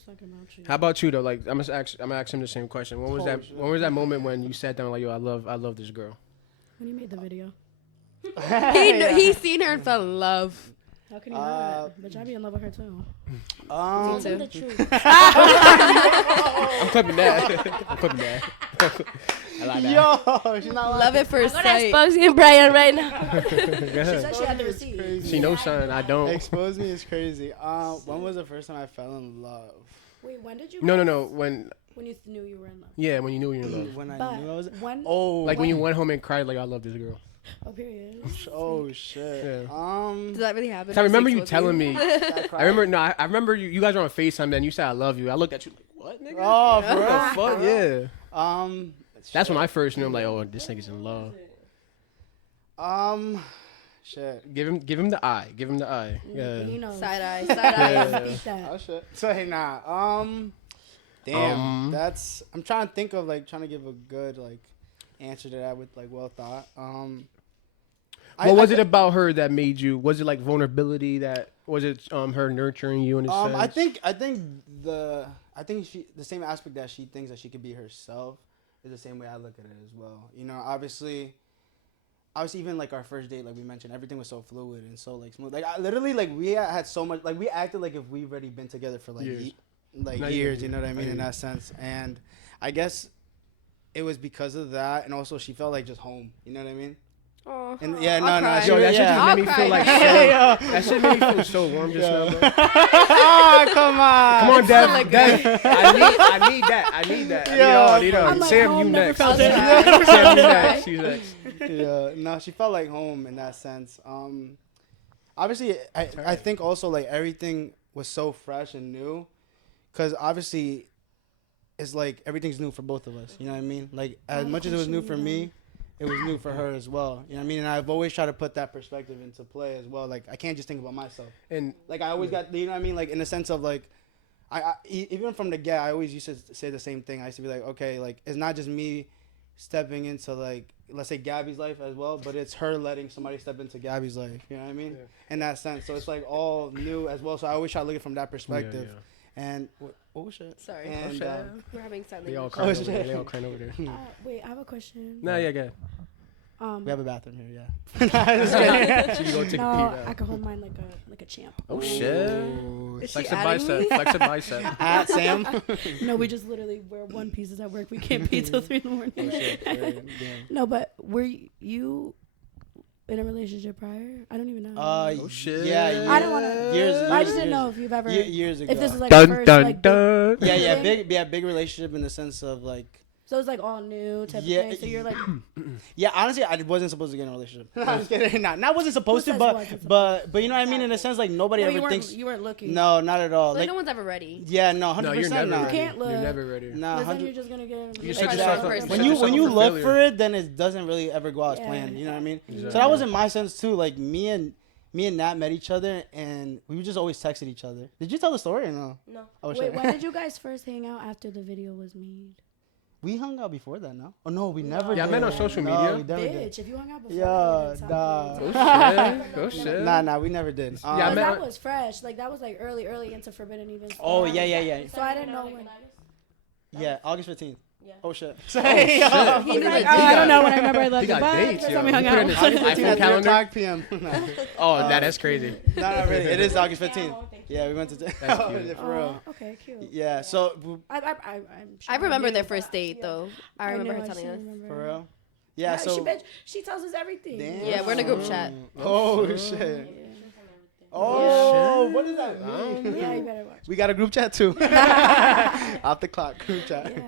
How about you though? Like I'm gonna ask him the same question. When was that moment when you sat down like, yo, I love this girl? When you made the video. He's seen her and fell in love. How can you not? Bitch, I be in love with her too. Tell them the truth. I'm clipping that. I like that. Yo, she's not Love at first I'm gonna sight. expose you, Brian, right now. Go She ahead. said she had the receipt. She knows something I don't. Expose me is crazy. When was the first time I fell in love? Wait, when did you? No. When you knew you were in love. Yeah, when you knew you were in love. When I But knew I was. when? Oh, Like when you went home and cried like I love this girl. Oh, period. Oh shit. Yeah. Does that really happen? I remember you telling me. I I remember you guys were on FaceTime then. You said I love you. I looked at you like, what, nigga? Oh, for What the real? fuck? Yeah. That's when I first knew. I'm like, oh, this nigga's in love. Shit. Give him the eye. Give him the eye. Yeah. You know. Side eye. Yeah. Speak that. Oh shit. So hey, nah. Damn. That's. I'm trying to think of like trying to give a good like answer to that with like well thought. What was it about her that made you? Was it like vulnerability? That was it? Her nurturing you in a sense. I think the same aspect that she thinks that she could be herself is the same way I look at it as well. You know, obviously, obviously even like our first date, like we mentioned, everything was so fluid and so like smooth. Like I literally like we had so much, like we acted like if we've already been together for like Years. years, you know what I mean, in that sense. And I guess it was because of that, and also she felt like just home, you know what I mean. Oh, And yeah, I'll no, cry. Yo, that shit just I'll made me cry. feel like that shit made me feel so warm just now, bro. Oh, come on. Come on, Dev. like Dev. I need that. I need Yeah. it all. I'm like, Sam, you home never next. felt Sam, it. you next. She's next. Yeah, no, she felt like home in that sense. Obviously, I think also like everything was so fresh and new, because obviously, it's like everything's new for both of us. You know what I mean? Like as much as it was new for me, it was new for her as well. You know what I mean? And I've always tried to put that perspective into play as well. Like I can't just think about myself. And Like I always got, you know what I mean? Like in the sense of like, even from the get, I always used to say the same thing. I used to be like, okay, like it's not just me stepping into like, let's say Gabby's life as well, but it's her letting somebody step into Gabby's life. You know what I mean? Yeah. In that sense. So it's like all new as well. So I always try to look at it from that perspective. Yeah. And oh shit. Sorry. And, We're having silent. They all lunch. crying over there. They all crying over there. Wait, I have a question. Nah, yeah, good. we have a bathroom here, yeah. So you go take a No, pee. I can hold mine like a champ. Oh shit! Is Flex she a adding bicep. me? Flex a bicep. At Sam. No, we just literally wear one pieces at work. We can't pee till 3 in the morning. Oh, shit. Right, yeah. No, but were you in a relationship prior? I don't even know. Oh shit! Yeah, I don't want to. years. I just didn't know if you've ever. Years ago. If this is like Dun the first, dun like, dun. big thing. big relationship in the sense of like. So it's like all new type Yeah, of thing. So you're like, Yeah, honestly, I wasn't supposed to get in a relationship. I'm just kidding. Not wasn't supposed Who to, says wasn't but you know what I mean, in a sense, like nobody no, ever thinks. you weren't looking. No, not at all. Like, Like no one's ever ready. yeah, no, No, 100% you're never not. ready. can't look. You're never ready. Nah, Because then 100. you're just gonna get. You set set yourself yourself up up. for When success. you look for it, then it doesn't really ever go out as Yeah. planned. You know what I mean? Exactly. So that was in my sense too. Like me and Nat met each other, and we just always texted each other. Did you tell the story or no? No. Oh Wait, shit. when did you guys first hang out after the video was made? We hung out before that, no? Oh no, we never. Yeah, I did. met on social No, media. we never did. Bitch, if you hung out before, Yeah, that, nah. Oh shit! Nah, we never did. Yeah, I met- that was fresh. Like that was like early into Forbidden even. Oh yeah. So I didn't know when. Yeah, August 15th. Yeah. Oh shit. shit. He's He's like, legit. oh, I don't know when I remember I He left the got bus. dates, First yo. time we hung You put it in out. his August 15th iPhone at calendar? 3:00 p.m. No, Oh, that's crazy. not really. It is August 15th. Yeah, we went to. That's Oh, cute. yeah, for real. Oh, okay, cute. Yeah. So I'm sure I remember knew, their but first date though. I remember her telling us. for real. Yeah. she, So. bitch, she tells us everything. Damn. Yeah, we're in a group chat. Oh shit. Oh, shit. what does that mean? Yeah, you better watch. We got a group chat too. Off the clock group chat. Yeah,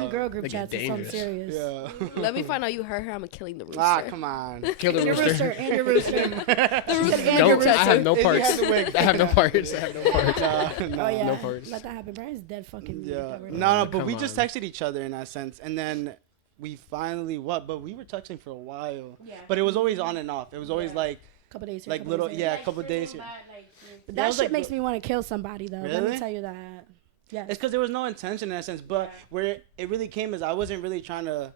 them girl group they chats get is something dangerous. serious. Yeah. Let me find out you heard her. I'm killing the rooster. Ah, come on. Kill the And your rooster, rooster. and your rooster. The rooster and No, your I rooster. have no If you parts. had to wait. I have no parts. I have no parts. Oh yeah, No parts. let that happen. Brian's dead fucking. Yeah. dead. No, but Come we just on. texted each other in that sense, and then we finally But we were texting for a while. Yeah. But it was always on and off. It was always Yeah. like Couple days. Here, like couple little days there. a couple days. Here. But That that was shit like makes the- me want to kill somebody though. Let Really? me tell you that. Yeah. It's because there was no intention in that sense, but where it really came is I wasn't really trying to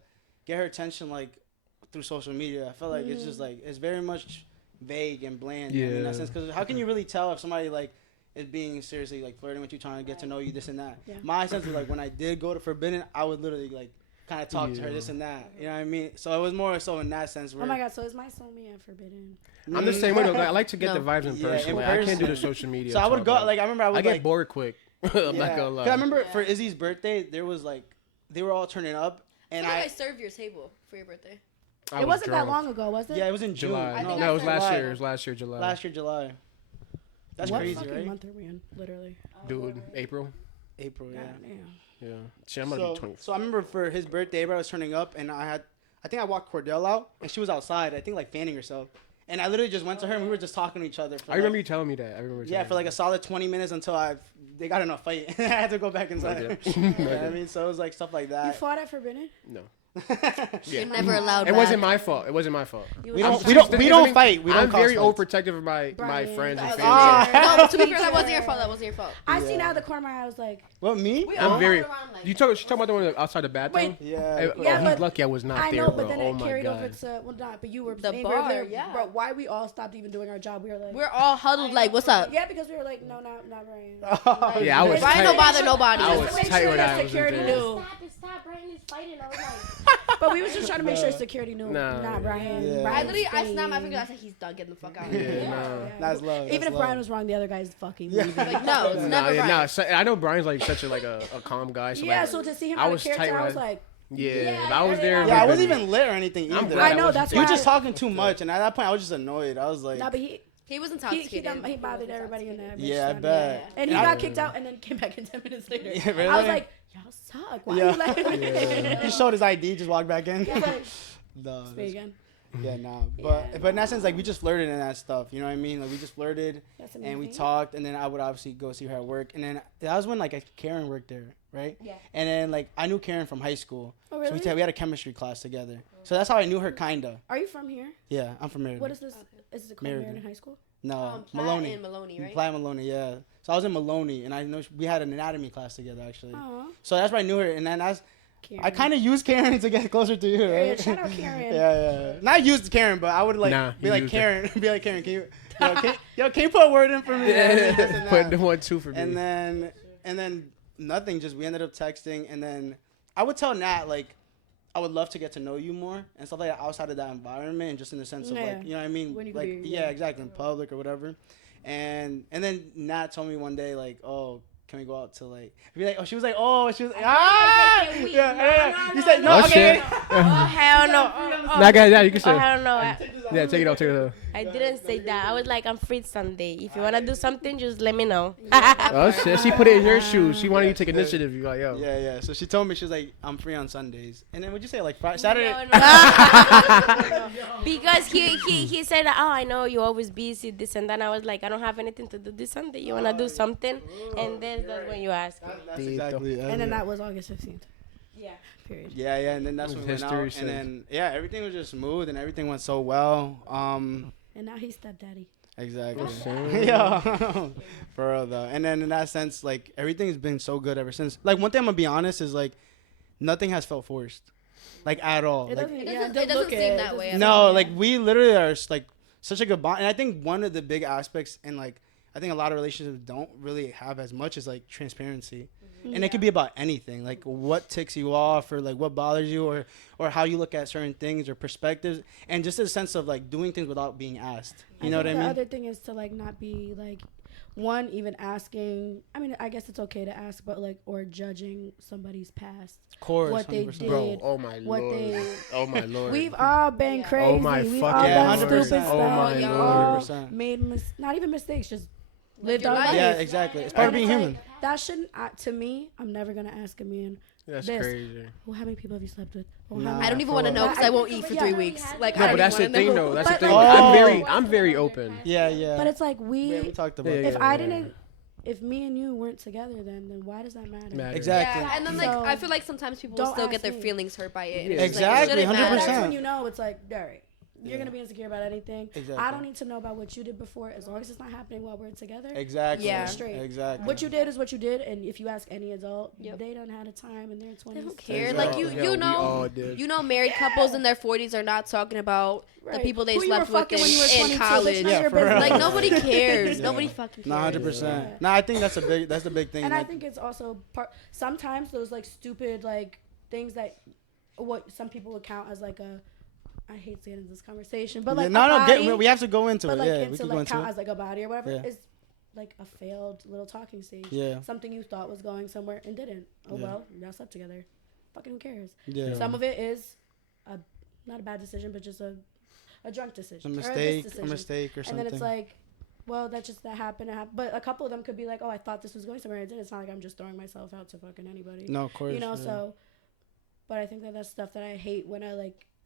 get her attention like through social media. I felt like it's just like it's very much vague and bland in that Yeah. sense. Because how can you really tell if somebody like is being seriously like flirting with you, trying to get to know you, this and that? Yeah. My sense was like when I did go to Forbidden, I would literally like kind of talk to her, Yeah. this and that. You know what I mean? So it was more so in that sense. Where, Oh my god, so is my soulmate at Forbidden? I'm the same way though. I like to get No. the vibes in Yeah, person. in Like, I can't do the person. social media. So I would talk, go like I remember I would I get like bored quick. I'm not gonna 'Cause lie. I remember Yeah. for Izzy's birthday there was like they were all turning up and I think I I served your table for your birthday. I It was wasn't that drunk. long ago, was it? yeah it was in June. July. I No, think it was I last said year. It was last year, July. Last year July. That's what crazy, fucking right? month are we in? Literally. Dude, April. April, yeah. Goddamn. Yeah. See, I'm gonna be 20. So I remember for his birthday, everybody was turning up, and I think I walked Cordell out, and she was outside, I think like fanning herself, and I literally just went to her, and we were just talking to each other. For I remember like, you telling me that. I remember. yeah, for like a solid 20 minutes until they got in a fight. I had to go back inside. Okay. You know what I mean, so it was like stuff like You that. fought at Forbidden? No. You're never allowed. It wasn't my fault. It wasn't my fault. We don't fight. We don't I'm cause very fights. overprotective of my Brian. friends and Ah. family. No, to be fair, that wasn't your fault. That wasn't your fault. I seen out of the corner of my eye, I was like, What, me? I'm very. around like She talking about the one outside the bathroom. Wait. Yeah. Yeah, He's but lucky I was not I there, know, bro. but then Oh it my carried god. over to, well, not, but you were The angry bar, there. yeah. Bro, why we all stopped even doing our job? We were like, We're all huddled like, what's up? yeah, because we were like, no, not Brian. Oh, Yeah, I was Brian tight. don't bother nobody. I Just was to make tight sure with that that. I was security legit. knew. Stop, Brian is fighting. I was like, But we was just trying to make sure security knew, not Brian. Yeah. Brian I snapped my finger. I said, he's done. Get the fuck out. That's love. Even if Brian was wrong, the other guy's fucking leaving. Like, no, it's never Brian. So, I know Brian's like such a calm guy. So Yeah, like, so to see him I out of was character, tight I when was like, if I was there. Yeah, I wasn't even lit or anything I'm either. glad I know, wasn't that's He why. was just talking too much, and at that point, I was just annoyed. I was like, Nah, but He was he intoxicated. bothered everybody in there. yeah, I bet. And he got kicked out and then came back in 10 minutes later. Yeah, really? I was like, y'all suck. Why are you letting me in? He showed his ID, just walked back in. He's like, No, speak again. yeah, nah. But in that sense, like we just flirted and that stuff. You know what I mean? Like we just flirted That's and we amazing. talked, and then I would obviously go see her at work, and then that was when like Karen worked there, right? Yeah. And then like I knew Karen from high school. Oh, So really? we had a chemistry class together. So that's how I knew her, kinda. Are you from here? Yeah, I'm from Meriden. What is this? Is it called Meriden. Meriden High School? No, Platt Maloney. and Maloney, right? Platt and Maloney, yeah. So I was in Maloney, and I know we had an anatomy class together actually. Aw, So that's where I knew her, and then Karen. I kind of used Karen to get closer to you, Yeah, right? shout out Karen. Yeah. Not used Karen, but I would like be you like used Karen, be like Karen. Can you, can you put a word in for me? Put the 1-2 for me. And then nothing. Just we ended up texting, and then I would tell Nat like I would love to get to know you more and stuff like that outside of that environment, and just in the sense of like, you know what I mean, When you like could be, yeah, exactly, in public or whatever. And then Nat told me one day like, oh, can we go out to like be like, she was like you said no, Oh, okay. shit. Oh hell no! Nah, yeah, you can say. Oh hell no! Yeah, take it out. I didn't say that. I was like, I'm free Sunday. If you wanna do something, just let me know. Oh shit, she put it in your shoes. She wanted you to take initiative. You like, yo. Yeah. So she told me, she was like, I'm free on Sundays. And then would you say like Friday, Saturday? No. Because he said, oh, I know you're always busy, this and that. I was like, I don't have anything to do this Sunday. You wanna do something? And then that's when you ask. That's exactly. And then that was August 15th. Yeah. Period. Yeah, and then that's when we went History out, says. and then everything was just smooth, and everything went so well. And now he's stepdaddy. Exactly. Oh, Yeah, for real though. And then in that sense, like everything's been so good ever since. Like one thing I'm gonna be honest is like nothing has felt forced, like at all. It Like doesn't, It doesn't seem that way. no, like we literally are like such a good bond, and I think one of the big aspects in like I think a lot of relationships don't really have as much as like transparency. And it could be about anything, like what ticks you off or like what bothers you or how you look at certain things or perspectives, and just a sense of like doing things without being asked. You know what I mean? The other thing is to like not be like one even asking. I mean, I guess it's okay to ask, but like or judging somebody's past, Of course, what they 100%. did. Bro, oh my What lord. they- Oh my lord. We've all been crazy. Oh my We've fucking all done lord. stupid 100%. stuff. Oh my We've lord. all 100%. made not even mistakes, just lived your our life. life. Yeah, exactly. It's part of being And it's human. like, that shouldn't. To me, I'm never gonna ask a man. That's this. crazy. Well, how many people have you slept with? Well, Nah. how I many- don't even want to know because I won't eat for 3 weeks. Like, No, I but don't that's the even wanna thing know. though. That's the But, thing. like, I'm very open. Yeah. But it's like Yeah, we talked about if that. I didn't, if me and you weren't together, then why does that matter? Matter. Exactly. Yeah, and then like So, I feel like sometimes people will don't still get ask their me. feelings hurt by it. And Yeah. it's just, like, it Exactly, shouldn't matter. 100%. That's when you know it's like, all right, you're Yeah. gonna be insecure about anything. Exactly. I don't need to know about what you did before, as long as it's not happening while we're together. Exactly. Yeah. Straight. Exactly. What you did is what you did, and if you ask any adult, Yep. they don't have a time in their 20s. They don't care. Exactly. Like Yeah, you we know, all did. you know, married couples in their 40s are not talking about the Right. people they Who you slept were with fucking when you were in 22, college. that's not Yeah, your for real. business. Like nobody cares. Yeah. Nobody fucking cares. 100%. Yeah. Nah, I think that's the big thing. And I like, think it's also sometimes those like stupid like things that what some people would count as like a. I hate saying this conversation, but like we have to go into but it. like Yeah, we into can go like into count it. as like a body or whatever Yeah. is like a failed little talking stage. Yeah. Something you thought was going somewhere and didn't. Oh Yeah. well, y'all slept together. Fucking who cares? Yeah. Some of it is not a bad decision, but just a drunk A decision. mistake, or a mistake or And something. then it's like, well, that happened. But a couple of them could be like, oh, I thought this was going somewhere. It didn't. It's not like I'm just throwing myself out to fucking anybody. No, of course. You know, yeah. so. But I think that's stuff that I hate when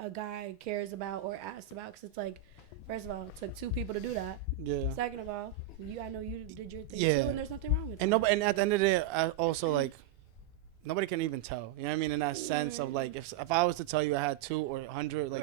a guy cares about or asks about, because it's like, first of all, it took 2 people to do that. Yeah. Second of all, I know you did your thing Yeah. too, and there's nothing wrong with And that. and at the end of the day, I also like nobody can even tell. You know what I mean? In that sense of like, if I was to tell you I had 2 or 100, like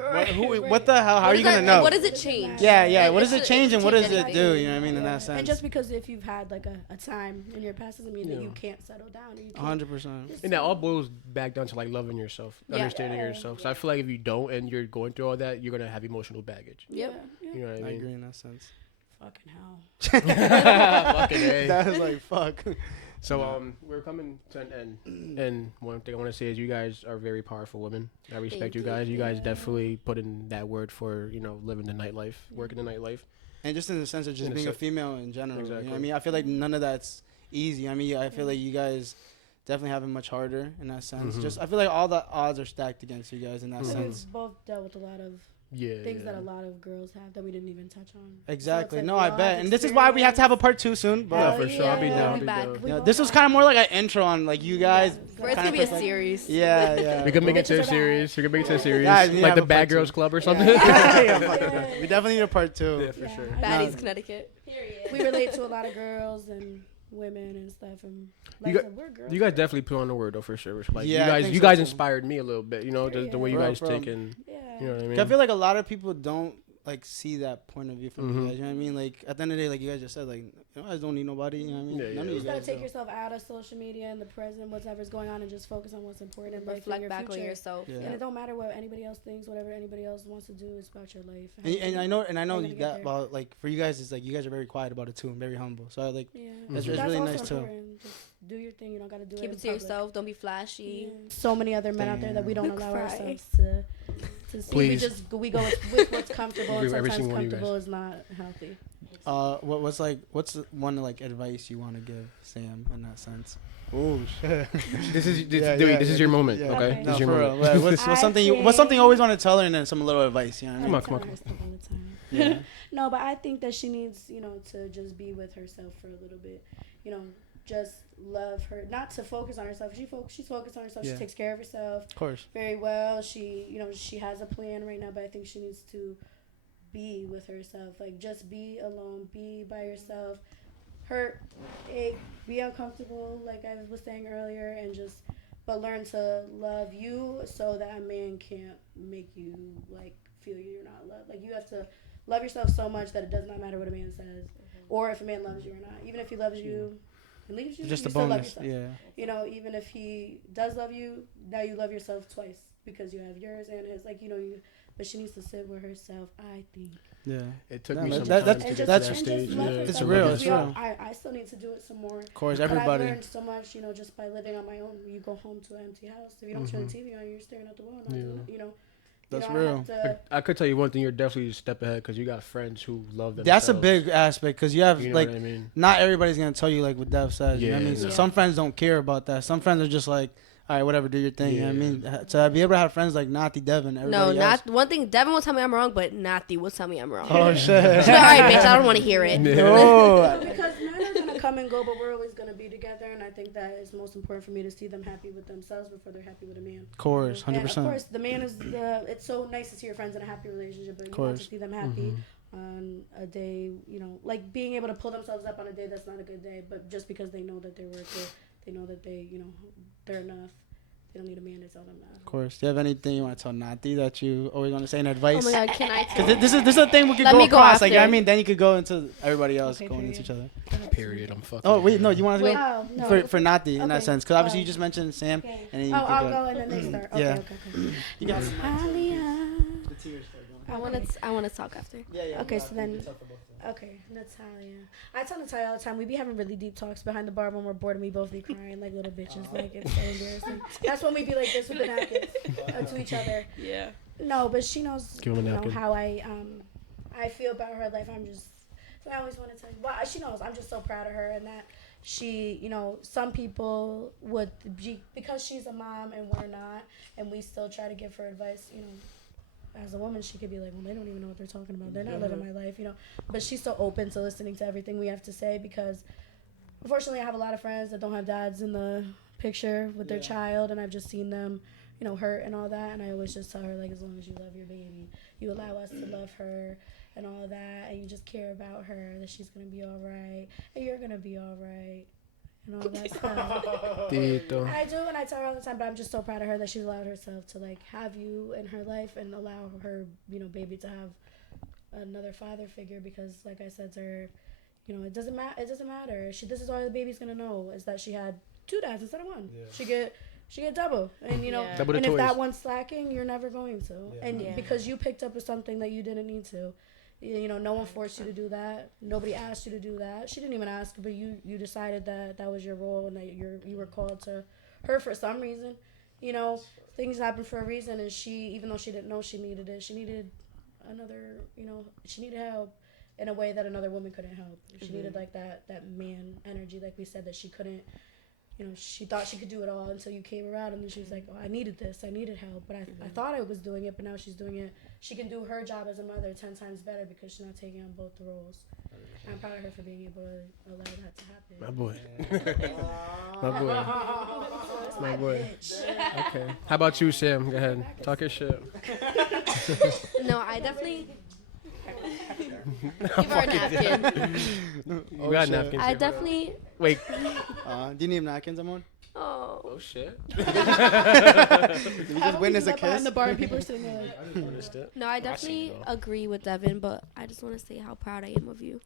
what the hell? How are you gonna know? What does it change? Yeah. Like, What does it change and what does it anything. do? You know what I mean? In that sense. And just because if you've had like a time in your past doesn't mean that you can't settle down. Or you can't 100%. And that all boils back down to like loving yourself, Yeah. understanding yourself. So I feel like if you don't and you're going through all that, you're gonna have emotional baggage. Yeah. You know what I I mean? agree in that sense. Fucking hell. Fucking A. That was like fuck. So we're coming to an end, and one thing I want to say is you guys are very powerful women. I respect you guys. You guys definitely put in that word for living the nightlife, working the nightlife, and just in the sense of just being a female in general. Exactly. You know what I mean, I feel like none of that's easy. I mean, I feel like you guys definitely have it much harder in that sense. Just I feel like all the odds are stacked against you guys in that sense. We've both dealt with a lot of things that a lot of girls have that we didn't even touch on. Exactly. So no, I bet. And this is why we have to have a part 2 soon. But yeah, for sure. I'll be down. This was kind of more like an intro on like you guys. For it's gonna be a series. Yeah. We can make it to a series. We can make it to a series. Guys, like the Bad Girls Club or something. We definitely need a part 2. Yeah, for sure. Baddies, Connecticut. We relate to a lot of girls and women and stuff, and like we're girls. You guys definitely put on the word though, for sure. Like you so guys too. inspired me a little bit. The way you guys think and you know what I mean. I feel like a lot of people don't like see that point of view from you guys. You know what I mean? Like at the end of the day, like you guys just said, like you guys don't need nobody. You know what I mean? None of You you just gotta guys take yourself out of social media and the present, whatever's going on, and just focus on what's important. And reflect back on yourself. And it don't matter what anybody else thinks. Whatever anybody else wants to do is about your life. And I know that about like for you guys, it's like you guys are very quiet about it too and very humble. So I like that's really nice too. Just do your thing. You don't gotta do Keep it to yourself. Don't be flashy. So many other men out there that we don't allow ourselves to see. Please. We go with what's comfortable, and Every sometimes single one of you comfortable is not healthy. What's the one like advice you want to give Sam in that sense? Oh shit! This is your moment, okay? This is your moment. What's something you always want to tell her, and then some little advice, you know what I mean? Come on. Yeah. No, but I think that she needs, to just be with herself for a little bit. Just love her, not to focus on herself. She's focused on herself. She takes care of herself, of course, very well. She has a plan right now, but I think she needs to be with herself. Like, just be alone, be by yourself. Be uncomfortable, like I was saying earlier, but learn to love you so that a man can't make you like feel you're not loved. Like, you have to love yourself so much that it does not matter what a man says, or if a man loves you or not. Even if he loves you and leaves you, just you a still bonus. love yourself. Even if he does love you, now you love yourself twice because you have yours and his. Like, but she needs to sit with herself, I think. Yeah, it took me some time to get to that stage. It's real. It's real. I still need to do it some more. Of course, everybody. But I learned so much, just by living on my own. You go home to an empty house. If you don't turn the TV on, you're staring at the wall. That's real. I could tell you one thing. You're definitely a step ahead because you got friends who love themselves. That's a big aspect because you have like what I mean? Not everybody's gonna tell you like what Dev says. Yeah, you know what I mean? So some friends don't care about that. Some friends are just like, all right, whatever, do your thing. You know what I mean? To be able to have friends like Natalia Devyn, one thing. Devyn will tell me I'm wrong, but Natalia will tell me I'm wrong. Oh shit! She's like, all right, bitch, I don't want to hear it. No. Because men are gonna come and go, but we're always gonna be together, and I think that is most important for me to see them happy with themselves before they're happy with a man. Of course, 100%. And of course, the man is it's so nice to see your friends in a happy relationship, but you want to see them happy on a day, like being able to pull themselves up on a day that's not a good day, but just because they know that they're worth it, they know that they're enough. They don't need a man to tell them that. Of course. Do you have anything you want to tell Nati that you always want to say in advice? Oh my God, can I tell? Because this is a thing we could go across. Like, I mean, then you could go into everybody else going into each other. Period. I'm fucking. Oh, wait, no, you want to go? No. For Nati in that sense. Because obviously you just mentioned Sam. And then you I'll go and then they start. Okay, yeah. Okay. You got the tears start going. I want to talk after. Yeah. Okay, so then. Okay, Natalia. I tell Natalia all the time, we be having really deep talks behind the bar when we're bored and we both be crying like little bitches. Like, it's so embarrassing. That's when we be like this with the napkins to each other. Yeah. No, but she knows how I feel about her life. I always want to tell you. Well, she knows I'm just so proud of her and that she, some people would be, because she's a mom and we're not, and we still try to give her advice, as a woman, she could be like, well, they don't even know what they're talking about. They're not living my life, But she's so open to listening to everything we have to say because, unfortunately, I have a lot of friends that don't have dads in the picture with their child, and I've just seen them, hurt and all that. And I always just tell her, like, as long as you love your baby, you allow us to love her and all that, and you just care about her, that she's going to be all right, and you're going to be all right. And all that stuff. Tito. I do, and I tell her all the time, but I'm just so proud of her that she's allowed herself to like have you in her life and allow her, baby to have another father figure because, like I said to her, it doesn't matter. This is all the baby's gonna know is that she had 2 dads instead of 1. Yeah. She get double, and double and if that one's slacking, you're never going to, and because you picked up with something that you didn't need to. You know, no one forced you to do that. Nobody asked you to do that. She didn't even ask, but you decided that that was your role and that you were called to her for some reason. You know, things happen for a reason, and she, even though she didn't know she needed it, she needed another, you know, she needed help in a way that another woman couldn't help. She needed like that man energy, like we said, that she couldn't. You know, she thought she could do it all until you came around, and then she was like, "Oh, I needed this. I needed help." But I thought I was doing it, but now she's doing it. She can do her job as a mother 10 times better because she's not taking on both the roles. I'm proud of her for being able to allow that to happen. My boy. My boy. My boy. Okay. How about you, Sam? Go ahead. Talk your shit. No, I definitely. Give her a napkin. You got napkins. I definitely. Wait. Do you need napkins, Amon? Oh shit. Did we just witness a kiss? Behind the bar and people are sitting there like, no, I definitely agree with Devyn, but I just want to say how proud I am of you.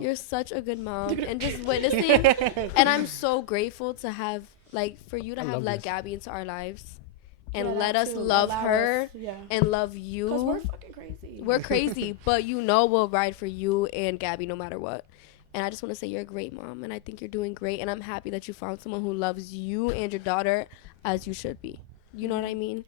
You're such a good mom, and just witnessing, and I'm so grateful to have, like, for you to have let Gabby into our lives, and let us love her and love you. 'Cause we're fucking crazy. We're crazy, but you know we'll ride for you and Gabby no matter what. And I just want to say you're a great mom, and I think you're doing great, and I'm happy that you found someone who loves you and your daughter as you should be. You know what I mean?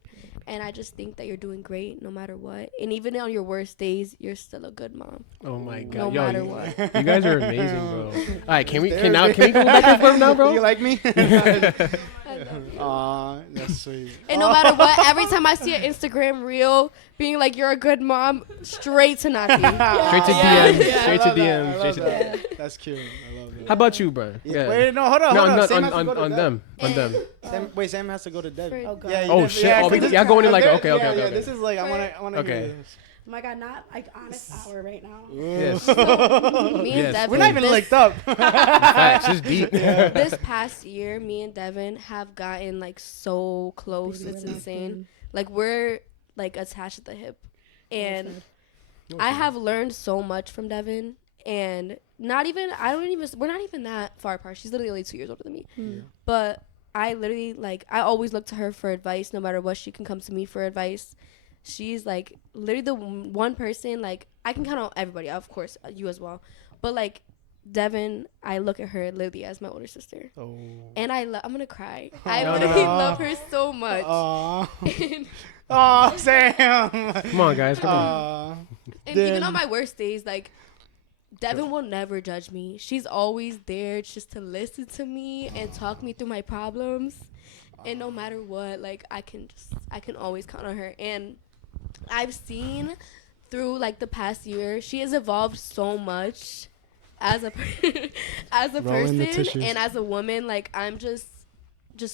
And I just think that you're doing great no matter what. And even on your worst days, you're still a good mom. Oh my god. No matter what. You guys are amazing, bro. All right, can we go back and forth now, bro? You like me? I love you. Aw, that's sweet. And no matter what, every time I see an Instagram reel being like, you're a good mom, straight to Nati. Straight to DMs. Yeah. Straight to DMs. I love Straight to DMs. that. That's cute. I love that. How about you, bro? Yeah. Wait, no, hold on. Sam has to go to On Dev. them. On them. Sam has to go to Devyn. Oh, God. Yeah, you Oh, never- shit. yeah, Oh, 'cause y'all going in like, okay. Yeah, this is like, I want to Okay. hear this. Oh my God, not like honest hour right now. Yes. Me and Yes, Devyn, We're not even licked up. Facts. It's deep. this past year, me and Devyn have gotten like so close. Baby It's with insane. napkin. Like we're like attached at the hip, and I have learned so much from Devyn. And we're not even that far apart. She's literally only 2 years older than me. But I literally, like, I always look to her for advice. No matter what, she can come to me for advice. She's like literally the one person, like, I can count on everybody, of course, you as well. But like Devyn, I look at her literally as my older sister. Oh. And I'm gonna cry. I literally love her so much. Oh, Sam. Come on, guys. Come on. And even on my worst days, like, Devyn will never judge me. She's always there just to listen to me and talk me through my problems. And no matter what, like, I can always count on her. And I've seen through, like, the past year, she has evolved so much as a person and as a woman. Like, I'm just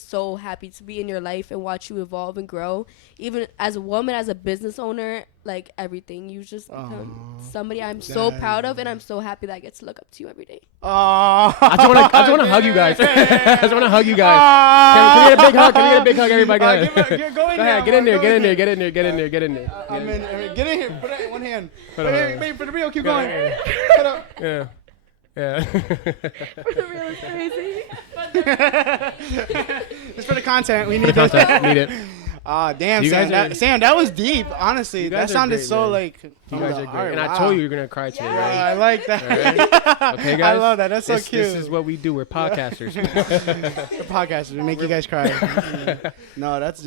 so happy to be in your life and watch you evolve and grow. Even as a woman, as a business owner, like, everything. You just become somebody I'm so proud of, and I'm so happy that I get to look up to you every day. I just want to hug you guys. I just want to hug you guys. Can we get a big hug? Can we get a big hug, everybody? Go ahead. Go ahead. Get in there. Get in there. Get in there. Get in there. Get in there. I'm in. Get in here. Put it in one hand. Hold on. Wait, for the real. Keep going. Shut up. Yeah. Yeah. For the real is crazy. It's for the content. We need Need it. it. Damn, You Sam. guys are- Sam, that was deep. Honestly, You that guys are sounded great, so man. like. You guys are great. And I wow. told you you're going to cry today, Yeah, right? I like that. Alright. Okay, guys? I love that. That's so This cute. is what we do. We're podcasters. The podcast. We make you guys cry. No, that's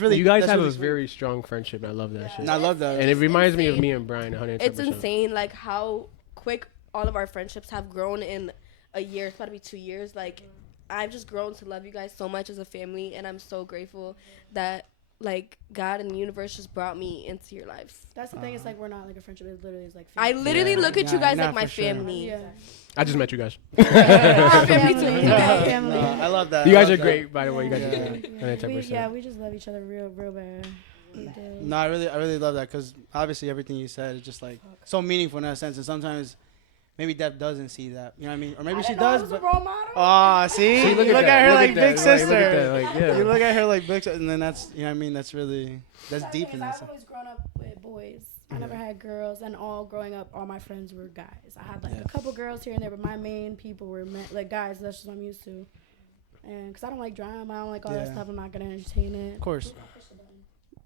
really. You guys that's have really a very strong friendship. I love that shit. I love that. And it reminds me of me and Brian 110%. It's insane, like, how quick all of our friendships have grown in a year. It's about to be 2 years. Like, I've just grown to love you guys so much as a family, and I'm so grateful that, like, God and the universe just brought me into your lives. That's the thing. It's like we're not like a friendship. It literally is like. I literally look at you guys like my family. Yeah. I just met you guys. Our family too. Yeah. Okay. Family. I love that. You guys I are love great, by the way. You guys are Yeah. great. 110%. Yeah, we just love each other real bad. We do. No, I really love that because obviously everything you said is just like so meaningful in that sense, and sometimes maybe Dev doesn't see that. You know what I mean? Or maybe she does. I was a But role model. see, See, look at at that, her look like at big that, right, sister. look at that, like, yeah. You look at her like big sister, and then that's you know what I mean. That's really deep in that I've sense. always grown up with boys. I never had girls, and growing up, all my friends were guys. I had like a couple girls here and there, but my main people were like guys. That's just what I'm used to. And because I don't like drama, I don't like all that stuff. I'm not gonna entertain it. Of course.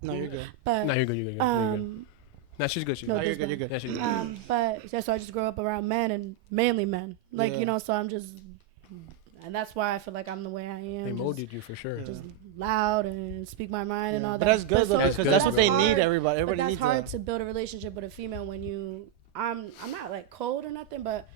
No, you're good. But No, you're good. You're good. You're good. Nah, she's good. She's No, good. You're good. You're good. Yeah, she's good. But yeah, so I just grew up around men and mainly men. Like, Yeah. you know, so I'm just, and that's why I feel like I'm the way I am. They just- molded you for sure. Just loud and speak my mind and all that. But that's good though, so- because that's what they hard, need. Everybody But that's needs hard that. to build a relationship with a female when I'm not like cold or nothing, but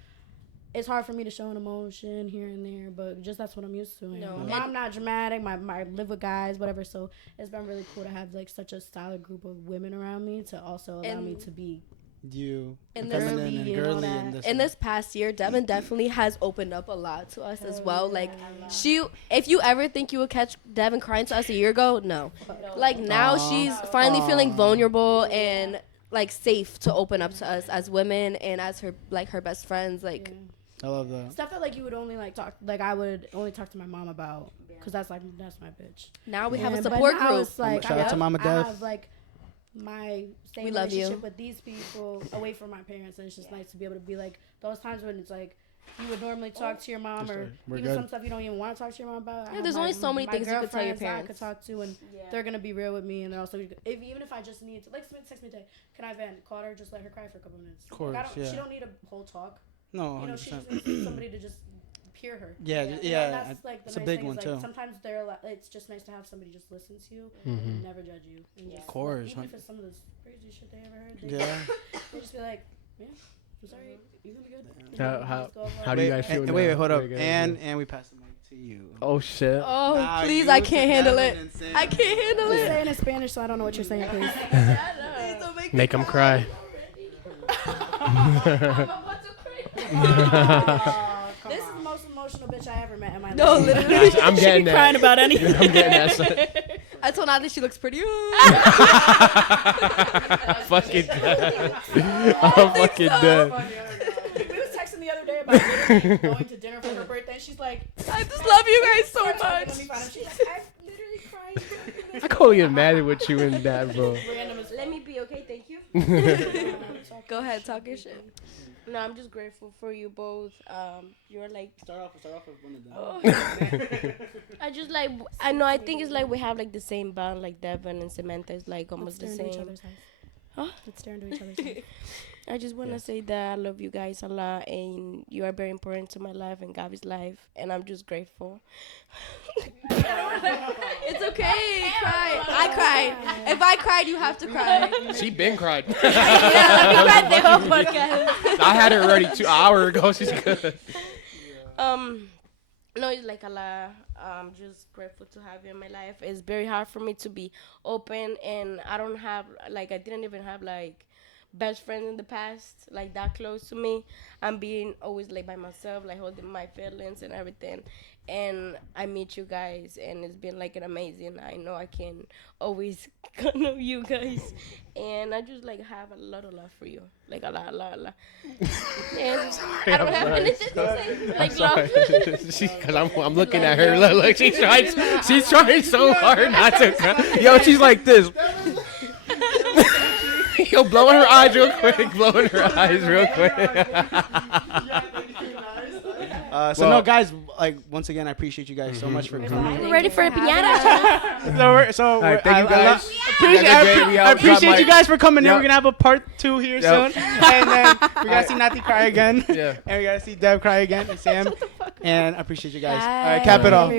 it's hard for me to show an emotion here and there. But just that's what I'm used to. And No. I'm not dramatic. I live with guys, whatever. So it's been really cool to have like such a solid group of women around me to also allow me to be You And feminine girly and and all girly that. and this. in and this past year, Devyn definitely has opened up a lot to us as well. Like she, if you ever think you would catch Devyn crying to us a year ago, no. Like now she's finally feeling vulnerable and like safe to open up to us as women and as her best friends. Like I love that. stuff that like you would only like talk, like I would only talk to my mom about, because that's my bitch. now we have a But support now group. it's like, Shout out to Mama I Dev. have like my same We love you. relationship with these people away from my parents, and it's just nice to be able to be like those times when it's like you would normally talk to your mom or We're even good. some stuff you don't even want to talk to your mom about. I have there's only so many my things you could tell your girlfriends that I parents. could talk to, and they're gonna be real with me, and they're also even if I just need to, like Samantha text me today, can I vent? Call her, just let her cry for a couple minutes. Of course, like, yeah. She don't need a whole talk. No, You know, she 100%. just needs somebody to just hear her. Yeah, You know, yeah. and that's like the It's a nice big thing one is, too. like, sometimes it's just nice to have somebody just listen to you and never judge you. And just, Of course. even if it's some of the crazy shit they ever heard, Yeah. they just be like, yeah, I'm sorry, you gonna be good. How do you guys feel? Wait, now? hold up. Wait, guys, And we pass the mic to you. Oh shit. Oh, Nah, please, you I to can't handle Devyn it. and Sam. I can't handle Just it. say it in Spanish, so I don't know what you're saying, please. Make them cry. This is the most emotional bitch I ever met in my life. No, literally. I'm getting that. crying about anything. I'm getting that. Son. I told Natalia she looks pretty. Fucking dead. I'm fucking dead. We was texting the other day about literally going to dinner for her birthday, and she's like, I just love you guys so "Let much. me find him." She's like, I'm literally crying. I can't get mad with you and that, bro. Random as Let me be okay, thank you. Go ahead, talk your shit. No, I'm just grateful for you both. You're like, Start off with one of them. I just like, I know, I think it's like we have like the same bond, like Devyn and Samantha is like almost the Let's stare into each same. other's eyes. Huh? Let's stare into each other's eyes. I just want to say that I love you guys a lot and you are very important to my life and Gabby's life and I'm just grateful. It's okay. Cry. I cried. If I cried, you have to cry. She been cried. Yeah, we cried the whole podcast. I had her ready 2 hours ago. She's good. No, it's like a lot. I'm just grateful to have you in my life. It's very hard for me to be open and I don't have, like, I didn't even have, like, best friends in the past, like, that close to me. I'm being always, like, by myself, like, holding my feelings and everything. And I meet you guys, and it's been, like, an amazing. I know I can always count on you guys. And I just, like, have a lot of love for you. Like, a lot. And I don't have anything to say. Like, love. Because I'm looking at her. Look, she's trying so hard not to cry. Yo, she's like this. Yo, blowing her eyes real quick. No, guys, like once again, I appreciate you guys so much for coming. We're ready for a piñata. So right, thank you guys. I appreciate you guys for coming in. Yep. We're gonna have a part 2 here soon, and then we gotta see Nati cry again, Yeah. and we gotta see Dev cry again, and Sam. And I appreciate you guys. All right, cap it off.